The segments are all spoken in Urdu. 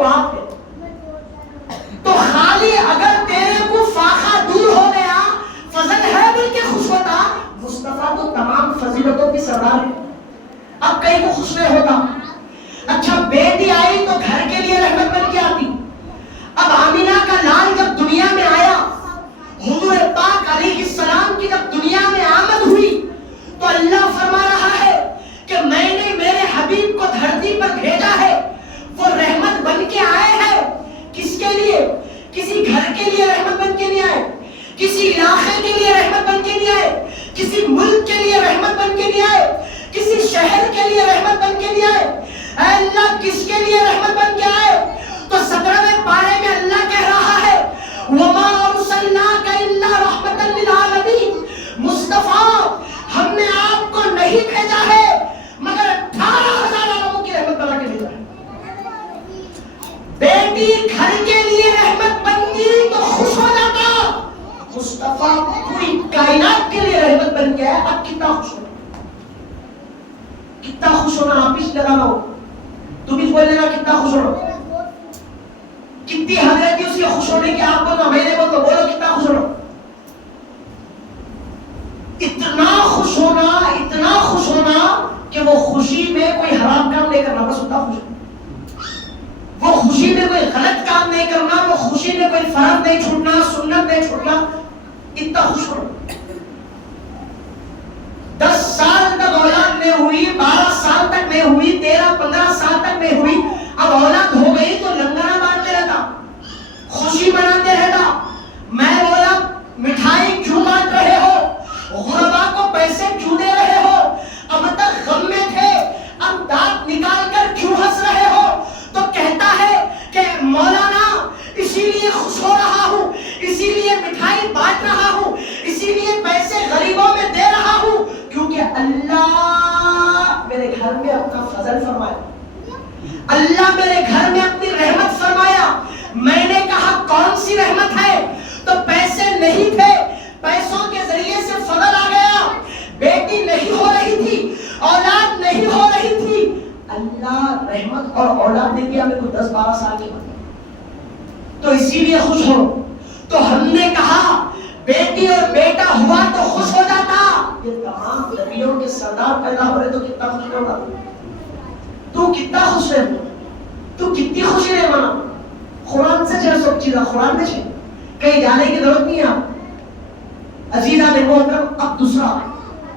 وہ آپ ہے. تو خالی اگر تیرے کو فاقہ دور ہو گیا فضل ہے بلکہ خوش ہوتا. مصطفیٰ تو تمام فضیلتوں کی سردار ہے. اب کہیں کو خوش نہیں ہوتا. اچھا بیٹی آئی تو گھر کے لیے رحمت بن کے آتی. اب آمینہ کا لال جب دنیا میں آیا, حضور پاک علیہ السلام کی جب دنیا میں آمد ہوئی تو اللہ فرما رہا ہے کہ میں نے میرے حبیب کو دھرتی پر بھیجا ہے. وہ رحمت بن کے آئے ہیں. کس کے لیے؟ کسی گھر کے لیے رحمت بن کے نہیں آئے, کسی علاقے کے لیے رحمت بن کے نہیں آئے, کسی ملک کے لیے رحمت بن کے نہیں آئے, کسی شہر کے لیے رحمت بن کے نہیں آئے. اے اللہ کس کے لیے رحمت بن کے آئے؟ تو 17ویں پارے میں اللہ کہہ رہا ہے وَمَا أَرْسَلْنَاكَ إِلَّا رَحْمَةً لِلْعَالَمِينَ. مصطفیٰ ہم نے آپ کو نہیں بھیجا ہے مگر 18,000 عالموں کی رحمت بنا کے بھیجا ہے. بیٹی گھر کے لیے رحمت بن گئی تو خوش ہو جاتا. مصطفیٰ پوری کائنات کے لیے رحمت بن گیا ہے. اب کتنا خوش ہونا, کتنا خوش ہونا. آپ اس لگانا ہو تم اس بولنے گا کتنا خوش ہونا. کتنی حضرت اس کے خوش ہونے کی آپ بولنا, میں نے بولو کتنا خوش ہونا. اتنا خوش ہونا, اتنا خوش ہونا کہ وہ خوشی میں کوئی حرام کام نہیں کرنا, بس اتنا خوش ہونا. وہ خوشی میں کوئی غلط کام نہیں کرنا, وہ خوشی میں کوئی فرض نہیں چھوڑنا, سنت نہیں چھوڑنا, اتنا خوش ہونا. 10 سال تک اولاد نہیں ہوئی, 12 سال تک نہیں ہوئی, 13-15 سال تک نہیں ہوئی, اب اولاد ہو گئی تو لنگرا بانٹتے رہتا, خوشی مناتے رہتا. میں بولا مٹھائی کیوں بانٹ رہے ہو, غربا کو پیسے کیوں دے رہے ہو, اب تک غم میں تھے اب دانت نکال کر کیوں ہنس رہے ہو. تو کہتا ہے کہ مولانا اسی لیے خوش ہو رہا ہوں, اسی لیے مٹھائی بانٹ رہا ہوں, اسی لیے پیسے غریبوں میں دے رہا ہوں کیونکہ اللہ میرے گھر میں اپنا فضل فرمایا, اللہ میرے گھر میں اپنی رحمت فرمایا. میں نے کہا کون سی رحمت ہے, تو پیسے نہیں تھے, پیسوں کے ذریعے سے فضل آ گیا. بیٹی نہیں ہو رہی تھی, اولاد نہیں ہو رہی تھی, اللہ رحمت اور اولاد دے دیا میرے کو 10-12 سال کی عمر, تو اسی لیے خوش ہو. تو ہم نے کہا بیٹی اور بیٹا ہوا تو خوش ہو جاتا. یہ تمام نبیوں کے سردار پیدا ہو رہے تو کتنا خوش ہوگا. تو کتنا خوش ہے, تو کتنی خوشی ہے مانا. قرآن سے جو سب چیزیں قرآن میں چھے, کہیں جانے کی ضرورت نہیں ہے. عزیزہ نے محترم, اب دوسرا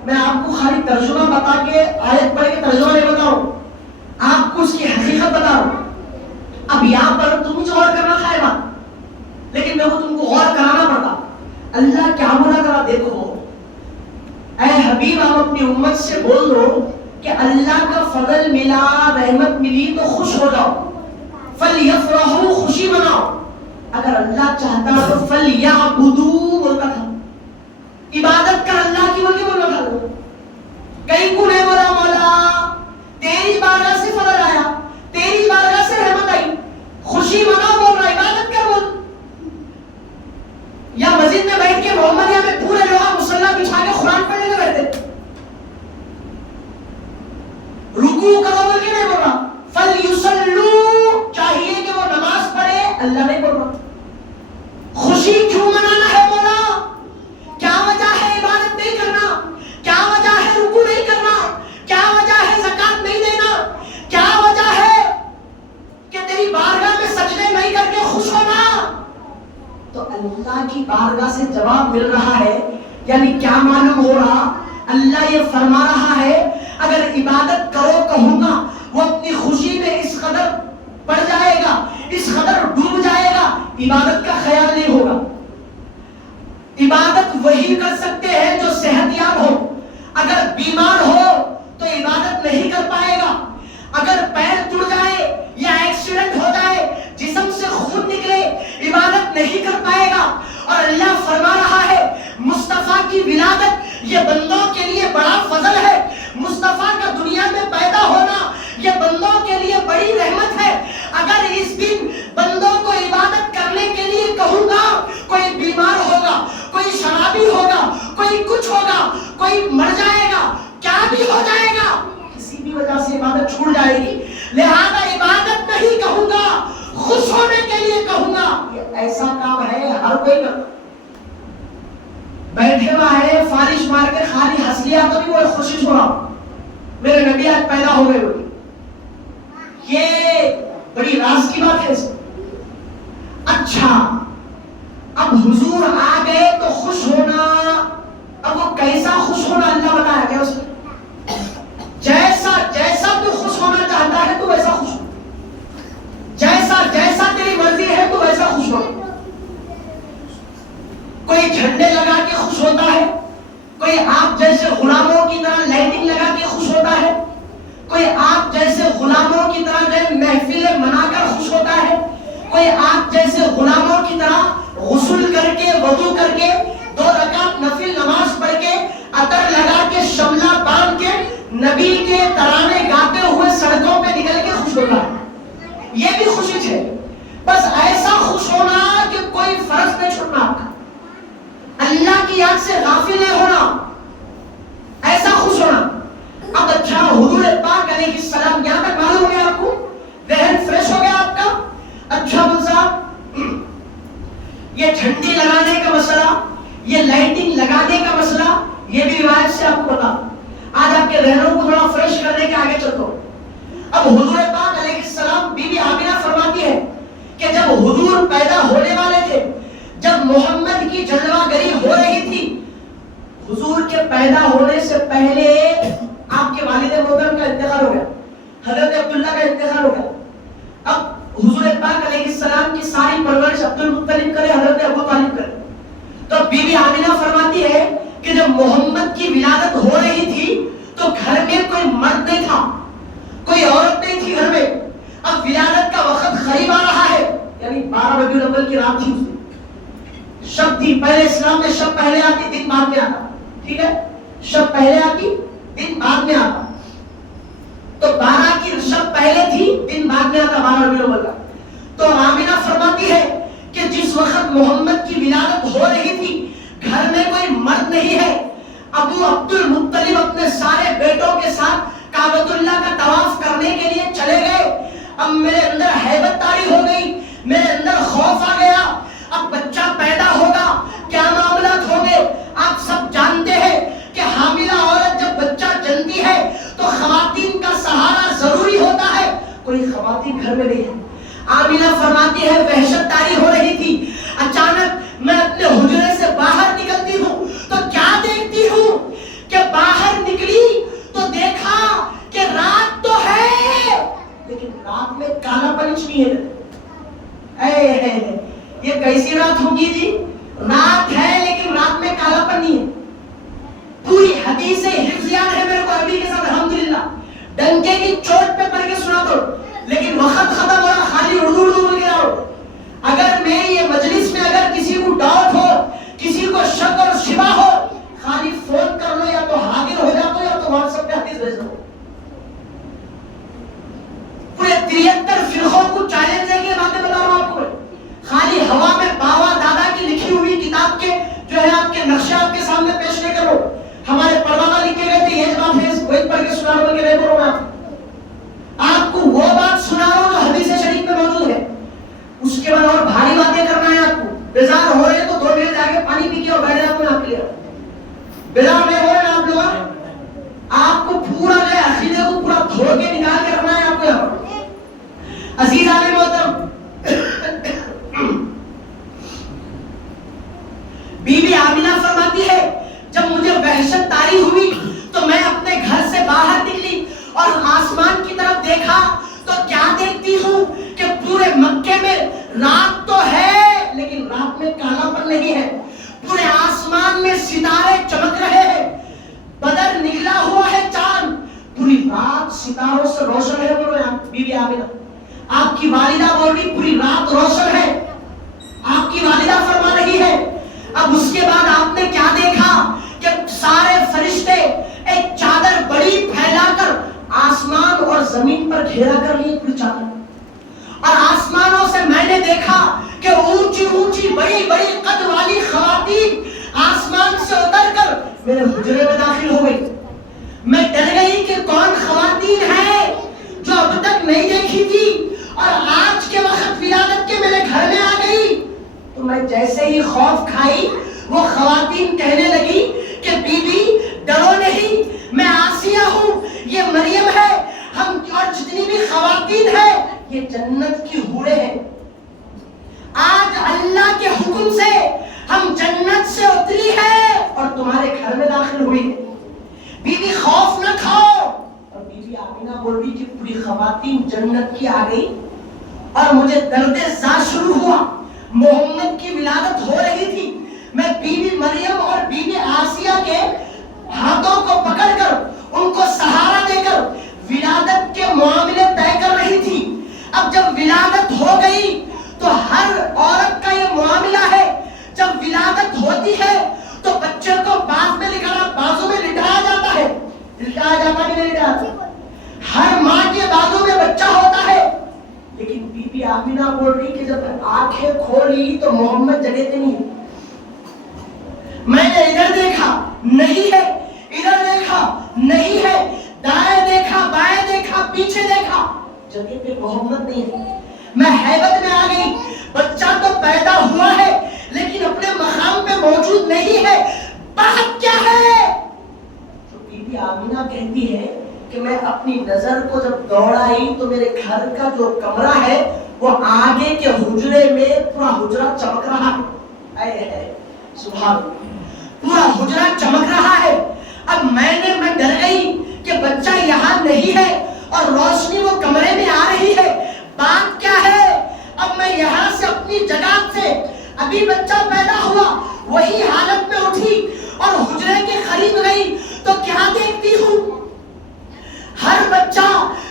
میں آپ کو خالی ترجمہ بتا کے آیت پڑھ کے ترجمہ نہیں بتاؤں, آپ کو اس کی حقیقت بتاؤں. اب یہاں پر تم مجھے غور کرنا تھا بات, لیکن میں وہ تم کو غور کرانا پڑتا. اللہ کیا بولا کرا, دیکھو اے حبیب آپ اپنی امت سے بول دو کہ اللہ کا فضل ملا, رحمت ملی تو خوش ہو جاؤ. فَلْيَفْرَحُوا, خوشی مناؤ. اگر اللہ چاہتا تو فَلْيَعْبُدُوا بولتا تھا, عبادت کر اللہ کی بول کے بولنا تھا. کہیں کو نہیں بولا مولا تیری بارگاہ سے فضل آیا, تیری بارگاہ سے رحمت آئی, خوشی مناؤ بول رہا, عبادت کر بول. یا مسجد میں بیٹھ کے محمدیہ میں پورے لوگ مصلی بچھا کے قرآن پڑھنے میں بیٹھتے, رکوع کرو بول کے نہیں بول رہا. فَلْيُصَلُّوا, چاہیے کہ وہ نماز پڑھے, اللہ نہیں بول رہا. خوشی کیوں منانا ہے مولا, کیا وجہ ہے عبادت نہیں کرنا, کیا وجہ ہے رکوع نہیں کرنا, کیا وجہ ہے زکات نہیں دینا, کیا وجہ ہے کہ تیری بارگاہ میں سجدے نہیں کر کے خوش ہونا. تو اللہ کی بارگاہ سے جواب مل رہا ہے, یعنی کیا معلوم ہو رہا, اللہ یہ فرما رہا ہے اگر عبادت کرو کہوں گا وہ اپنی خوشی میں اس قدر پڑ جائے گا, اس قدر ڈوب جائے گا, عبادت کا خیال نہیں ہوگا. عبادت وہی کر سکتے ہیں جو صحت یاب ہو, اگر بیمار ہو تو عبادت نہیں کر پائے گا. اگر پیر ٹوٹ جائے یا ایکسیڈنٹ ہو جائے, جسم سے خون نکلے, عبادت نہیں کر پائے گا. اور اللہ فرما رہا ہے مصطفیٰ کی ولادت یہ بندوں کے لیے بڑا فضل ہے, مصطفیٰ کا دنیا میں پیدا ہونا یہ بندوں کے لیے بڑی رحمت ہے. اگر اس دن بندوں کو عبادت کرنے کے لیے کہوں گا, کوئی بیمار ہوگا, کوئی شرابی ہوگا, کوئی کچھ ہوگا, کوئی مر جائے گا, کیا بھی ہو جائے گا, کسی بھی وجہ سے عبادت چھوٹ جائے گی. لہذا عبادت نہیں کہوں گا, خوش ہونے کے لیے کہوں گا، یہ ایسا کام ہے ہر کوئی کرتا، بیٹھے ہوا ہے فارش مار کے خالی ہنس لیا تو بھی وہ خوشی ہو رہا میرے نبی آج پیدا ہو گئے ہوئی، یہ بڑی راز کی بات ہے۔ اچھا اب حضور آ گئے تو خوش ہونا، اب وہ کیسا خوش ہونا اللہ بتایا گیا اس میں، جیسا تو خوش ہونا چاہتا ہے تو ویسا خوش ہو، جیسا تیری مرضی ہے تو ویسا خوش ہو۔ کوئی جھنڈے لگا کے خوش ہوتا ہے، کوئی آپ جیسے غلاموں کی طرح لائٹنگ لگا کے خوش ہوتا ہے، کوئی آپ جیسے غلاموں کی طرح جو محفلیں منا کر خوش ہوتا ہے، کوئی آپ جیسے غلاموں کی طرح غسل کر کے وضو کر کے 2 رکعت نفل نماز پڑھ کے عطر لگا کے شملہ باندھ کے نبی کے ترانے گاتے ہوئے سڑکوں پہ نکل کے خوش ہوتا ہے، یہ بھی خوشی ہے۔ بس ایسا خوش ہونا کہ کوئی فرض نہیں چھوڑنا آپ کا، اللہ کی یاد سے غافل نہیں ہونا، ایسا خوش ہونا۔ اب اچھا حضور پاک علیہ السلام یہاں تک معلوم ہو گیا آپ کو، ذہن فریش ہو گیا آپ کا۔ اچھا بول صاحب یہ جھنڈی لگانے کا مسئلہ، یہ لائٹنگ لگانے کا مسئلہ، یہ بھی روایت سے آپ کو بتا، آج آپ کے ذہنوں کو تھوڑا فریش کرنے کے آگے چلتا ہوں۔ اب حضور پاک علیہ السلام بی بی آمینہ فرماتی ہے کہ جب حضور پیدا ہونے والے تھے، جب محمد کی جلوہ گری ہو رہی تھی، حضور کے پیدا ہونے سے پہلے آپ کے والد محترم کا انتقال ہو گیا، حضرت عبداللہ کا انتقال ہو گیا۔ اب حضور پاک علیہ السلام کی ساری پرورش عبد المطلب کرے، حضرت ابو طالب کرے۔ تو بی بی آمینہ فرماتی ہے کہ جب محمد کی ولادت ہو رہی تھی تو گھر میں کوئی مرد نہیں تھا، کوئی عورت نہیں تھی گھر میں۔ اب ولادت کا وقت قریب آ رہا ہے، یعنی 12 ربیع الاول کی رات تھی، اس دن شب تھی۔ پہلے اسلام میں شب پہلے آتی دن بعد میں آتا، ٹھیک ہے، شب پہلے آتی دن بعد میں آتا، تو 12 کی شب پہلے تھی دن بعد میں آتا 12 ربیع الاول کا۔ تو آمینہ فرماتی ہے کہ جس وقت محمد کی ولادت ہو رہی تھی گھر میں کوئی مرد نہیں ہے، ابو عبد المطلب اپنے سارے بیٹوں کے ساتھ کعبۃ اللہ کا طواف کرنے کے لیے چلے گئے۔ اب میرے اندر ہیبت طاری ہو گئی، میرے اندر خوف آ گیا، اب بچہ پیدا ہوگا، کیا معاملات ہوں گے۔ آپ سب جانتے ہیں کہ حاملہ عورت جب بچہ جنتی ہے تو خواتین کا سہارا ضروری ہوتا ہے، کوئی خواتین گھر میں نہیں ہے۔ آمینہ فرماتی ہے وحشت طاری ہو رہی تھی، اچانک میں اپنے حجرے سے باہر نکلتی ہوں تو کیا دیکھتی ہوں کہ باہر نکلی تو دیکھا کہ رات تو ہے لیکن رات میں کالا پن نہیں ہے۔ یہ کیسی رات ہوگی جی؟ رات ہے لیکن رات میں کالا پن نہیں ہے۔ پوری حدیث حفظ یاد ہے میرے کو ابھی کے ساتھ الحمدللہ، ڈنکے کی چوٹ پہ پڑھ کے سنا دو، لیکن وقت ختم ہو رہا، خالی اردو بول کے آؤ۔ اگر میری یہ مجلس میں اگر کسی کو ڈاؤٹ ہو، کسی کو شک اور شبہ ہو، خالی فون کر لو، یا تو حاضر ہو جاؤ یا تو واٹس ایپ پہ حدیث بھیج دو۔ پورے 73 فرقوں کو چیلنج ہے کہ باتیں بتا رہا ہوں آپ کو، خالی ہوا میں باوا دادا کی لکھی ہوئی کتاب کے جو ہے آپ کے نقشے آپ کے سامنے پیش نہیں کرو۔ ہمارے پروانہ لکھے گئے تھے، یہ بات ہے وہی پڑھ کے سنا بول کے نہیں بولوں میں آپ کو وہ بات سنا رہا ہوں جو حدیث شریف میں موجود ہے۔ اس کے بعد اور بھاری باتیں کرنا ہے آپ کو، بیزار ہو رہے ہیں تو 2 منٹ آگے پانی پی کے اور بیٹھ جاؤ آپ کے لیے۔ بیزار نہیں ہو رہے ہیں آپ لوگ، آپ کو پورا جو ہے عقیدے کو پورا دھو کے نکال کے رکھنا ہے آپ کو یہاں پر۔ عزیزان محترم، بی بی آمینہ فرماتی ہے جب مجھے وحشت طاری ہوئی تو میں اپنے گھر سے باہر نکلی اور آسمان کی طرف دیکھا تو کیا دیکھتی ہوں کہ پورے مکے میں رات تو ہے لیکن رات میں کالا پن نہیں ہے، پورے آسمان میں ستارے چمک رہے ہیں، بدر نکلا ہوا ہے، چاند، پوری رات ستاروں سے روشن ہے۔ بول رہے ہیں بی بی آمینہ، آپ کی والدہ بول رہی پوری رات روشن ہے، آپ کی والدہ فرما رہی ہے۔ اب اس کے بعد آپ نے کیا دیکھا کہ سارے فرشتے ایک چادر بڑی پھیلا کر آسمان اور زمین پر گھیرا کر لی پوری چادر، اور آسمانوں سے میں نے دیکھا کہ اونچی اونچی بڑی بڑی قد والی خواتین آسمان سے اتر کر میرے حجرے میں داخل ہو گئی۔ میں ڈر گئی کہ کون خواتین ہیں جو اب تک نہیں دیکھی تھی اور آج کے وقت خوف کھائی. وہ خواتین کہنے لگی کہ بی بی ڈرو نہیں, میں آسیہ ہوں, یہ مریم ہے, ہم اور جتنی بھی خواتین ہیں یہ جنت کی حوریں ہیں. آج اللہ کے حکم سے ہم جنت سے اتری ہے اور تمہارے گھر میں داخل ہوئی ہے. بی بی خوف نہ کھاؤ. اور بی بی آمینہ بول رہی کہ پوری خواتین جنت کی آ گئی اور مجھے درد ذات شروع ہوا. محمد کی ولادت ہو رہی تھی, میں بی بی مریم اور بی بی آسیہ کے ہاتھوں کو پکڑ کر ان کو سہارا دے کر ولادت کے معاملے طے کر رہی تھی. اب جب ولادت ہو گئی تو ہر عورت کا یہ معاملہ ہے, جب ولادت ہوتی ہے تو بچے کو بعد میں لکھانا بازو میں لٹایا جاتا ہے. لٹایا جاتا کہ نہیں لٹایا؟ ہر ماں کے بازو میں بچہ ہوتا ہے. لیکن بی بی آمینہ بول رہی کہ جب آنکھیں کھولی تو محمد جگہ پہ نہیں. میں نے ادھر دیکھا نہیں ہے, ادھر دیکھا نہیں ہے, دائیں دیکھا بائیں دیکھا پیچھے دیکھا, جگہ پہ محمد نہیں ہے. میں حیبت میں آ گئی. بچہ تو پیدا ہوا ہے لیکن اپنے مقام پہ موجود نہیں ہے, بات کیا ہے؟ تو بی بی آمینہ کہتی ہے کہ میں اپنی نظر کو جب دوڑائی تو میرے گھر کا جو کمرہ ہے وہ آگے کے حجرے میں پورا حجرہ چمک رہا ہے. اے سبحان اللہ, پورا حجرہ چمک رہا ہے. اب میں ڈر گئی کہ بچہ یہاں نہیں ہے اور روشنی وہ کمرے میں آ رہی ہے, بات کیا ہے؟ اب میں یہاں سے اپنی جگہ سے, ابھی بچہ پیدا ہوا وہی حالت میں اٹھی اور حجرے کے قریب گئی تو کیا دیکھتی ہوں, ہر بچہ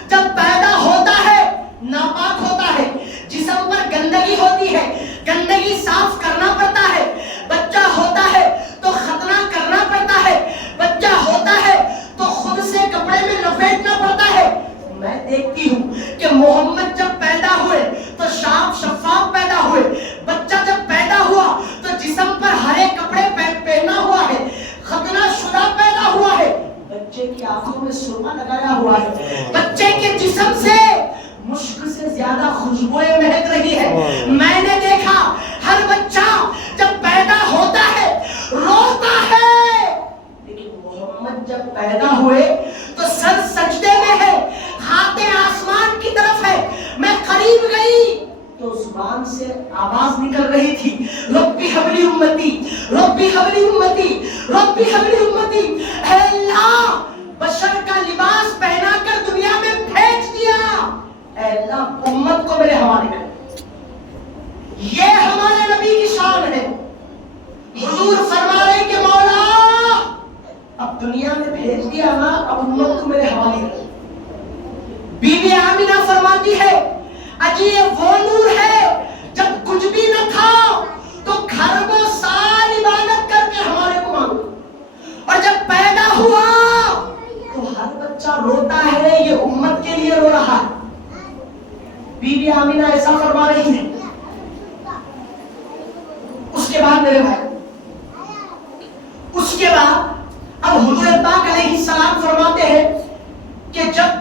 جب پیدا ہوتا ہے ناپاک ہوتا ہے, جسم پر گندگی ہوتی ہے, گندگی صاف کرنا پڑتا ہے. بچہ ہوتا ہے تو ختنہ کرنا پڑتا ہے, بچہ ہوتا ہے تو خود سے کپڑے میں لپیٹنا پڑتا ہے. میں دیکھتی ہوں کہ محمد جب پیدا ہوئے تو صاف شفاف پیدا ہوئے. بچہ جب پیدا ہوا تو جسم پر ہرے کپڑے پہنا ہوا ہے, ختنہ شدہ پیدا ہوا ہے, بچے کی آنکھوں میں سرما لگایا ہوا ہے, بچے کے جسم سے مشک سے زیادہ خوشبوئیں مہک رہی ہے. میں نے دیکھا ہر بچہ جب پیدا ہوتا ہے روتا ہے, لیکن محمد جب پیدا ہوئے تو سر سجدے میں ہے, ہاتھیں آسمان کی طرف ہے. میں قریب گئی تو زبان سے آواز نکل رہی تھی, ربی حبلی امتی, ربی حبلی امتی, ربی حبلی امتی. اے اللہ, بشر کا لباس پہنا کر دنیا میں بھیج دیا, اے اللہ امت کو میرے حوالے کر. یہ ہمارے نبی کی شان ہے. حضور فرما رہے کہ مولا اب دنیا میں بھیج دیا نا, اب امت کو میرے حوالے کر. بی بی آمینہ فرماتی ہے اجی یہ وہ نور ہے جب کچھ بھی نہ تھا تو خربوں سال عبادت کر کے ہمارے کو مانگو, اور جب پیدا ہوا تو ہر بچہ روتا ہے, یہ امت کے لیے رو رہا ہے. بی بی آمینہ ایسا فرما رہی ہے. اس کے بعد میرے بھائی, اس کے بعد اب حضور پاک علیہ السلام فرماتے ہیں کہ جب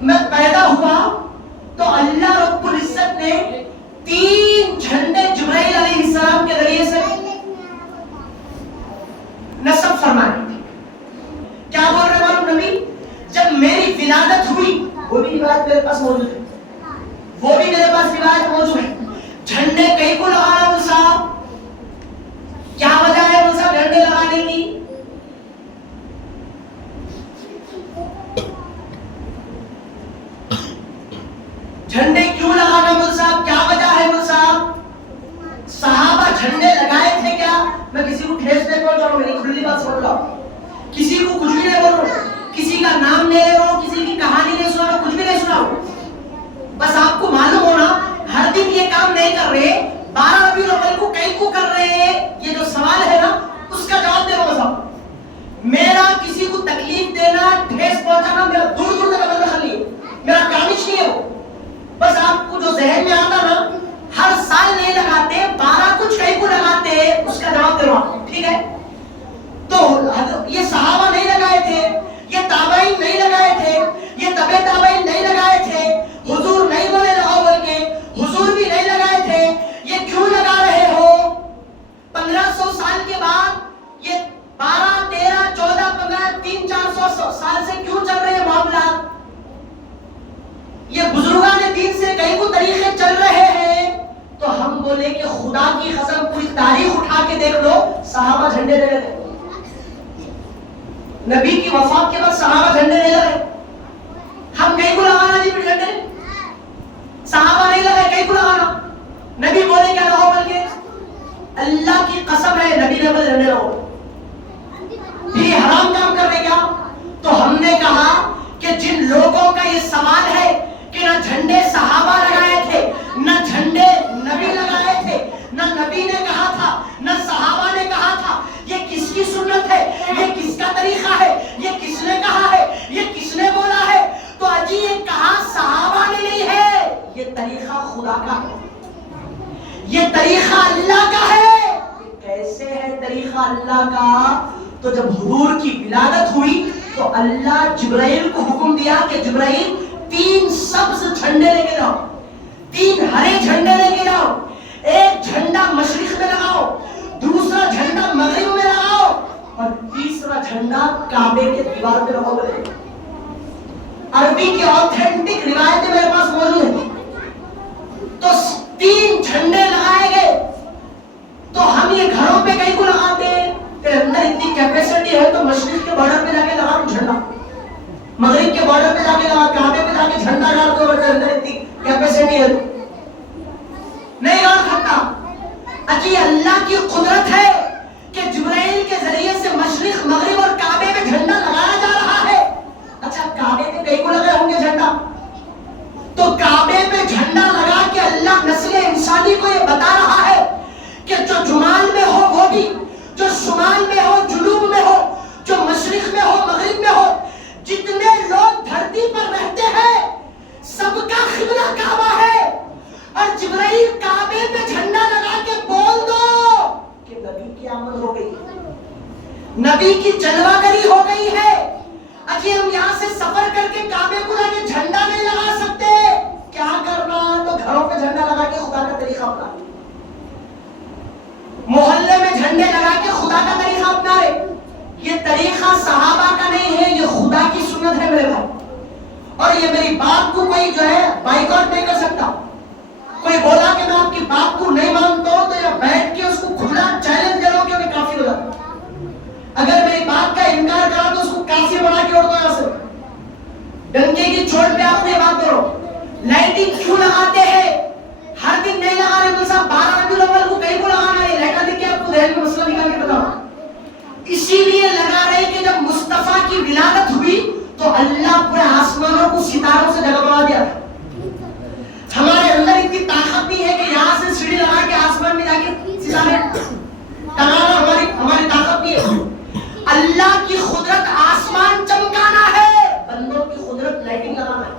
میں پیدا ہوا تو اللہ رب العزت نے 3 جھنڈے جبرائیل علیہ السلام کے ذریعے سے نصب فرمائے. کیا بول رہے معلوم نبی, جب میری ولادت ہوئی, وہ بھی روایت میرے پاس موجود ہے, وہ بھی میرے پاس روایت موجود ہے. جھنڈے کہیں کو لگانا مول صاحب, کیا وجہ ہے مول صاحب جھنڈے لگانے کی؟ جھنڈے کیوں لگانا مول صاحب, کیا وجہ ہے مول صاحب؟ صحابہ جھنڈے لگائے تھے کیا؟ میں کسی کو ٹھیس نہیں پہنچا رہا ہوں, میری کھلی بات سن لو, کسی کو کچھ بھی نہیں بول رہا ہوں, کسی کا نام نہیں لے رہا ہوں, کسی کی کہانی نہیں سنا رہا ہوں, کچھ بھی نہیں سنا ہوں. بس آپ کو معلوم ہونا ہر دن یہ کام نہیں کر رہے, 12 ربیع الاول کو کئی کو کر رہے ہیں. یہ جو سوال ہے نا اس کا جواب دے رہا ہوں صاحب. میرا کسی کو تکلیف دینا, ٹھیس پہنچانا میرا دور دور تک عمل خالی ہے, میرا کام ہی نہیں ہے وہ. بس آپ کو جو ذہن میں آتا نا, ہر سال نہیں لگاتے, 12 کچھ کئی کو لگاتے, اس کا جواب دے رہا ہوں, ٹھیک ہے؟ تو یہ صحابہ نہیں لگائے تھے, یہ تابعین نہیں لگائے تھے, جھنڈے لے لگے. نبی کی وفات کے بعد صحابہ جھنڈے لے لگے. ہم کہیں کو لگانا جی پھر جھنڈے؟ صحابہ نہیں لگے, کہیں کو لگانا. نبی بولے کیا لگاؤ, بلکہ اللہ کی قسم ہے نبی نے بولے جھنڈے لگاؤ. یہ حرام کام کر رہے کیا؟ تو ہم نے کہا کہ جن لوگوں کا یہ سوال ہے کہ نہ جھنڈے صحابہ لگائے تھے, نہ جھنڈے نبی لگائے تھے, نہ نبی نے کہا تھا, نہ صحابہ نے کہا تھا, یہ کس کی سنت ہے, یہ کس کا طریقہ ہے, یہ کس نے کہا ہے, یہ کس نے بولا ہے؟ تو اجی یہ کہا صحابہ نے نہیں ہے, یہ طریقہ خدا کا ہے, یہ طریقہ اللہ کا ہے. کیسے ہے طریقہ اللہ کا؟ تو جب حضور کی ولادت ہوئی تو اللہ جبرائیل کو حکم دیا کہ جبرائیل 3 سبز جھنڈے لے کے جاؤ, 3 ہرے جھنڈے لے کے جاؤ. ایک جھنڈا مشرق میں لگاؤ, دوسرا جھنڈا مغرب میں لگاؤ, اور تیسرا جھنڈا کعبے کے دیوار پہ لگاؤ. عربی کی آتھینٹک روایتیں میرے پاس موجود ہیں. تو 3 جھنڈے لگائے گئے. تو ہم یہ گھروں پہ کہیں کو لگاتے ہیں کہ اندر اتنی کیپیسٹی ہے تو مشرق کے بارڈر پہ جا کے لگا جھنڈا, مغرب کے بارڈر پہ جا کے لگا, کعبے پہ جا کے جھنڈا ڈال دو, اندر اتنی کیپیسٹی ہے نہیں ڈال سکتا. اجی اللہ کی قدرت ہے کہ جبرائیل کے ذریعے سے مشرق مغرب اور کعبے پہ جھنڈا لگایا جا رہا ہے. اچھا کعبے پہ کہیں کو لگے ہوں گے جھنڈا, تو کعبے پہ جھنڈا لگا کے اللہ نسل انسانی کو یہ بتا رہا ہے کہ جو جمال میں ہو وہ بھی, جو شمال میں ہو, جنوب میں ہو, جو مشرق میں ہو, مغرب میں ہو, جتنے لوگ دھرتی پر رہتے ہیں سب کا قبلہ کعبہ ہے. اور جبرائیل کعبے پہ جھنڈا لگا کے بول دو کہ نبی کی آمد ہو گئی, نبی کی جلوہ گری ہو گئی ہے. اجی ہم یہاں سے سفر کر کے کعبے کو لگا کے جھنڈا نہیں لگا سکتے, کیا کرنا؟ تو گھروں پہ جھنڈا لگا کے خدا کا طریقہ اپنا, محلے میں جھنڈے لگا کے خدا کا طریقہ اپنا رہے. یہ طریقہ صحابہ کا نہیں ہے, یہ خدا کی سنت ہے میرے بھائی. اور یہ میری بات کو کوئی جو ہے بائیکاٹ نہیں کر سکتا. کوئی بولا کہ میں آپ کی بات کو نہیں مانتا ہوں تو یا بیٹھ کے اس کو کھلا چیلنج کرو کہ میں کافر ہو جاتا. اگر میری بات کا انکار کرا تو اس کو کافر بنا کے اڑ دو یہاں سے, ڈنکے کی چوٹ پہ آپ نے بات کرو. لائٹنگ کیوں لگاتے ہیں؟ ہر دن نہیں لگا رہے تو صاحب 12 ربیع الاول کو کہیں کو لگانا ہے, لائٹا دیکھ کے آپ کو ذہن میں مسئلہ نکال کے بتاؤ. اسی لیے لگا رہے کہ جب مصطفیٰ کی ولادت ہوئی تو اللہ پورے آسمانوں کو ستاروں سے جگمگا دیا تھا. ہمارے اندر اتنی طاقت نہیں ہے کہ یہاں سے سیڑھی لگا کے آسمان میں جا کے ستارے ٹنگانا ہماری طاقت نہیں ہے. اللہ کی قدرت آسمان چمکانا ہے, بندوں کی قدرت لائٹنگ لگانا ہے.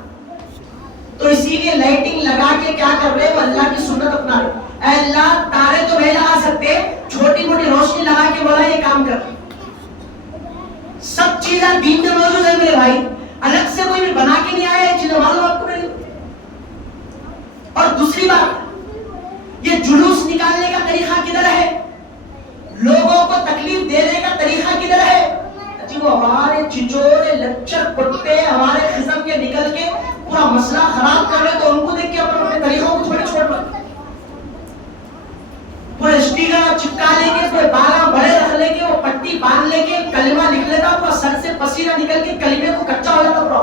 تو اسی لیے لائٹنگ لگا کے کیا کر رہے ہو؟ اللہ کی سنت اپنا رہے. اے اللہ تارے تو نہیں لگا سکتے, چھوٹی موٹی روشنی لگا کے بولا یہ کام کر. سب چیزیں دین میں موجود ہے میرے بھائی, الگ سے کوئی بھی بنا کے نہیں آیا, یہ چیزیں معلوم آپ کو نہیں. اور دوسری بات, یہ جلوس نکالنے کا طریقہ کدھر ہے, لوگوں کو تکلیف دینے کا طریقہ کدھر ہے؟ جی وہ ہمارے چچورے لچر پٹے ہمارے قسم کے نکل کے پورا مسئلہ خراب کر رہے تو ان کو دیکھ کے اپنے طریقوں کو تھوڑے چھوڑ پڑتے. پورے اسٹیکر چپکا لے کے, پورے بالا بڑے رکھ لے کے, وہ پٹی باندھ لے کے کلمہ لکھ لیتا, پورا سر سے پسینہ نکل کے کلمے کو کچا ہو جاتا پورا.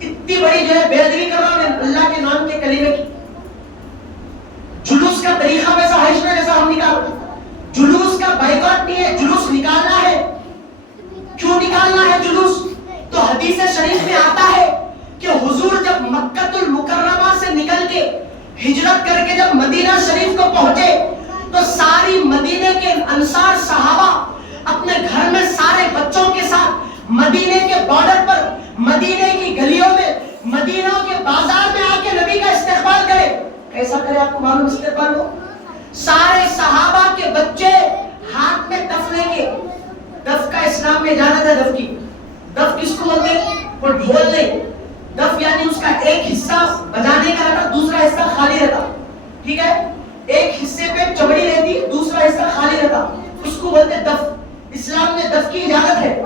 اتنی بڑی جو ہے بے ادبی کر رہا ہے اللہ کے نام کے کلمے کی. جلوس کا طریقہ ویسا ہے جیسا ہم نکال. جلوس کا بائیکاٹ نہیں ہے, جلوس نکالنا ہے. کیوں نکالنا ہے جلوس؟ تو حدیث شریف میں آتا ہے کہ حضور جب مکہ المکرمہ سے نکل کے ہجرت کر کے جب مدینہ شریف کو پہنچے تو ساری مدینے کے انصار صحابہ اپنے گھر میں سارے بچوں کے ساتھ مدینے کے بارڈر پر, مدینے کی گلیوں میں, مدینہ کے بازار میں آ کے نبی کا استقبال کرے. کیسا کرے آپ کو معلوم استقبال ہو؟ سارے صحابہ کے بچے ہاتھ میں دف لے کے, دف کا اسلام میں اجازت ہے دف کی. دف کس کو بولتے ہیں؟ وہ ڈھول نہیں. دف یعنی اس کا ایک حصہ بجانے کا رہتا, دوسرا حصہ خالی رہتا. ٹھیک ہے, ایک حصے پہ چمڑی رہتی, دوسرا حصہ خالی رہتا, اس کو بولتے دف. اسلام میں دف کی اجازت ہے.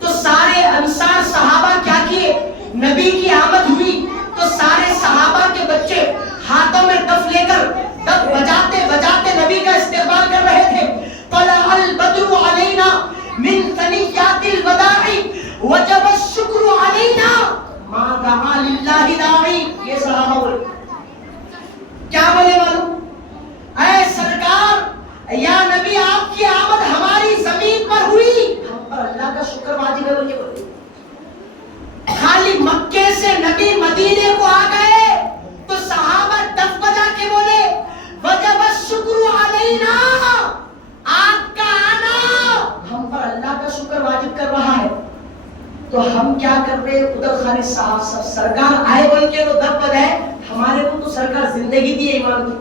تو سارے انصار صحابہ کیا کیے, نبی کی آمد ہوئی تو سارے صحابہ کے بچے ہاتھوں میں دف لے کر دف بجاتے بجاتے نبی کا استقبال کر رہے تھے. طلع وجب الشکر علینا ما دعا للہ داعی. یہ صحابہ بولے کیا بولے معلوم؟ اے سرکار یا نبی آپ کی آمد ہماری زمین پر ہوئی، ہم پر اللہ کا شکر واجب ہے. بولے خالی مکے سے نبی مدینے کو آ گئے تو صحابہ دف بجا کے بولے وجب الشکر علینا، آپ کا آنا ہم پر اللہ کا شکر واجب کر رہا ہے. تو ہم کیا کر رہے؟ ادھر خالی صاحب سرکار آئے بول کے تو دف بجائے. ہمارے کو تو سرکار زندگی دی ہے ایمان کی،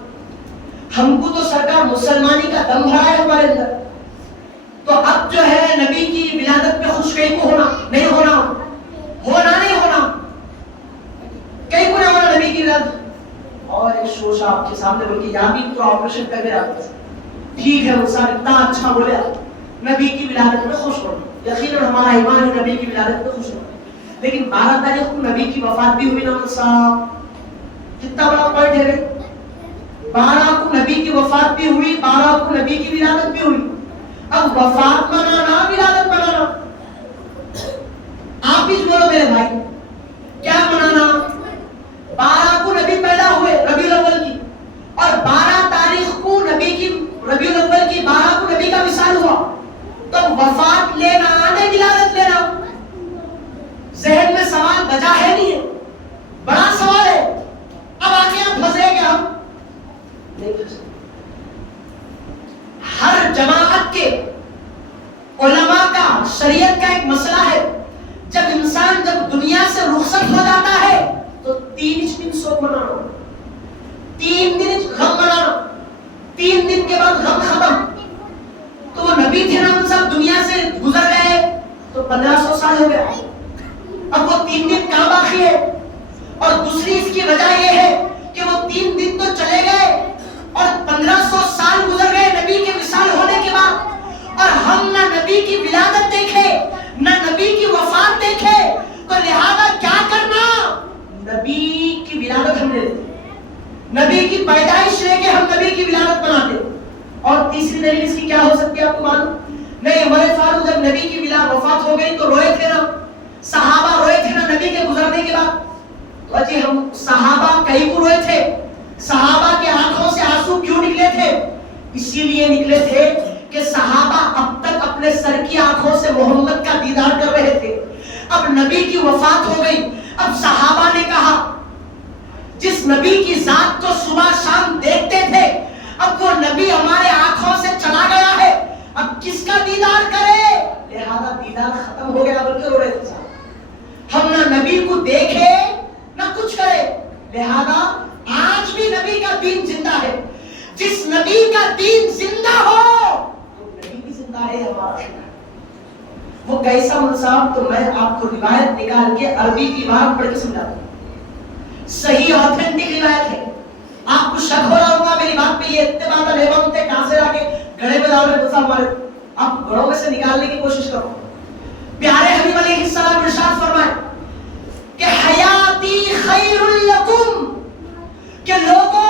ہم کو تو سرکار مسلمانی کا دم بھرا ہے ہمارے اندر. تو اب جو ہے نبی کی ولادت پہ خوش کہیں کو ہونا نہیں ہونا، ہونا نہیں ہونا، کہیں کو نہیں ہونا نبی کی ولادت. اور ایک شوشہ آپ کے سامنے بول کے یہاں بھی پورا آپریشن کر کے آپ ٹھیک ہے وہ صاحب اتنا اچھا بولے نبی کی ولادت میں خوش ہونا. یقیناً ہمارا ایمان ہے نبی کی ولادت میں خوش ہونا. لیکن 12 تاریخ کو نبی کی وفات بھی ہوئی نا صاحب، کتنا بڑا پوائنٹ ہے. 12 کو نبی کی وفات بھی ہوئی، 12 کو نبی کی ولادت بھی ہوئی. اب وفات منانا ولادت منانا آپ ہی بولو میرے بھائی، کیا منانا؟ 12 کو نبی پیدا ہوئے ربیع الاول کی، اور 12 تاریخ کو نبی کی ربیع الاول کی 12 کو نبی کا وصال ہوا. تو وفات لینا نہیں ولادت لینا؟ ذہن میں سوال بجا ہے نہیں ہے؟ بڑا سوال ہے. اب آگے ہم پھنسے کہ ہم نہیں پھنسے. ہر جماعت کے علماء کا شریعت کا ایک مسئلہ ہے، جب انسان جب دنیا سے رخصت ہو جاتا ہے تو 3 دن سوگ منانا، 3 دن غم منانا، 3 دن کے بعد غم ختم. تو وہ نبی تھے نا صاحب دنیا سے گزر گئے تو 1500 سال ہو گئے. اب وہ 3 دن کہاں باقی ہے؟ اور دوسری اس کی وجہ یہ ہے کہ وہ 3 دن تو چلے گئے اور 1500 سال گزر گئے نبی کے وصال ہونے کے بعد، اور ہم نہ نبی کی ولادت دیکھے نہ نبی کی وفات دیکھے. تو لہذا کیا کرنا؟ نبی کی ولادت ہم لیتے، نبی کی پیدائش لے کے ہم نبی کی ولادت مناتے. اور تیسری دلیل اس کی کیا ہو سکتی ہے آپ کو معلوم؟ نہیں، عمر فاروق جب نبی کی وفات ہو گئی تو روئے تھے نا، صحابہ روئے تھے نا نبی کے گزرنے کے بعد. تو اجی ہم صحابہ کہیں کو روئے تھے؟ صحابہ کے آنکھوں سے آنسو کیوں نکلے تھے؟ اسی لیے نکلے تھے کہ صحابہ اب تک اپنے سر کی آنکھوں سے محمد کا دیدار کر رہے تھے. اب نبی کی وفات ہو گئی، اب صحابہ نے کہا جس نبی کی ذات کو صبح شام دیکھتے تھے اب وہ نبی ہمارے آنکھوں سے چلا گیا ہے، اب کس کا دیدار کرے؟ لہذا دیدار ختم ہو گیا. بلکہ رو رہے تھے ہم نہ نبی کو دیکھے نہ کچھ کرے. لہذا آج بھی نبی کا دین زندہ ہے. جس نبی کا دین زندہ ہو تو نبی بھی زندہ ہے ہمارا. وہ کیسا صاحب؟ تو میں آپ کو روایت نکال کے عربی کی بات پڑھ کے سمجھاتا ہوں. صحیح آتھینٹک روایت ہے. آپ کو شک ہو رہا ہوگا میری بات پہ، یہ اتباع لیوم تے کہاں سے لا کے گھڑے پہ ڈال رہے ہیں ہمارے، آپ گھروں میں سے نکالنے کی کوشش کرو. پیارے حبیب علیہ السلام ارشاد فرمائے کہ حیاتی خیر لکم، کہ لوگوں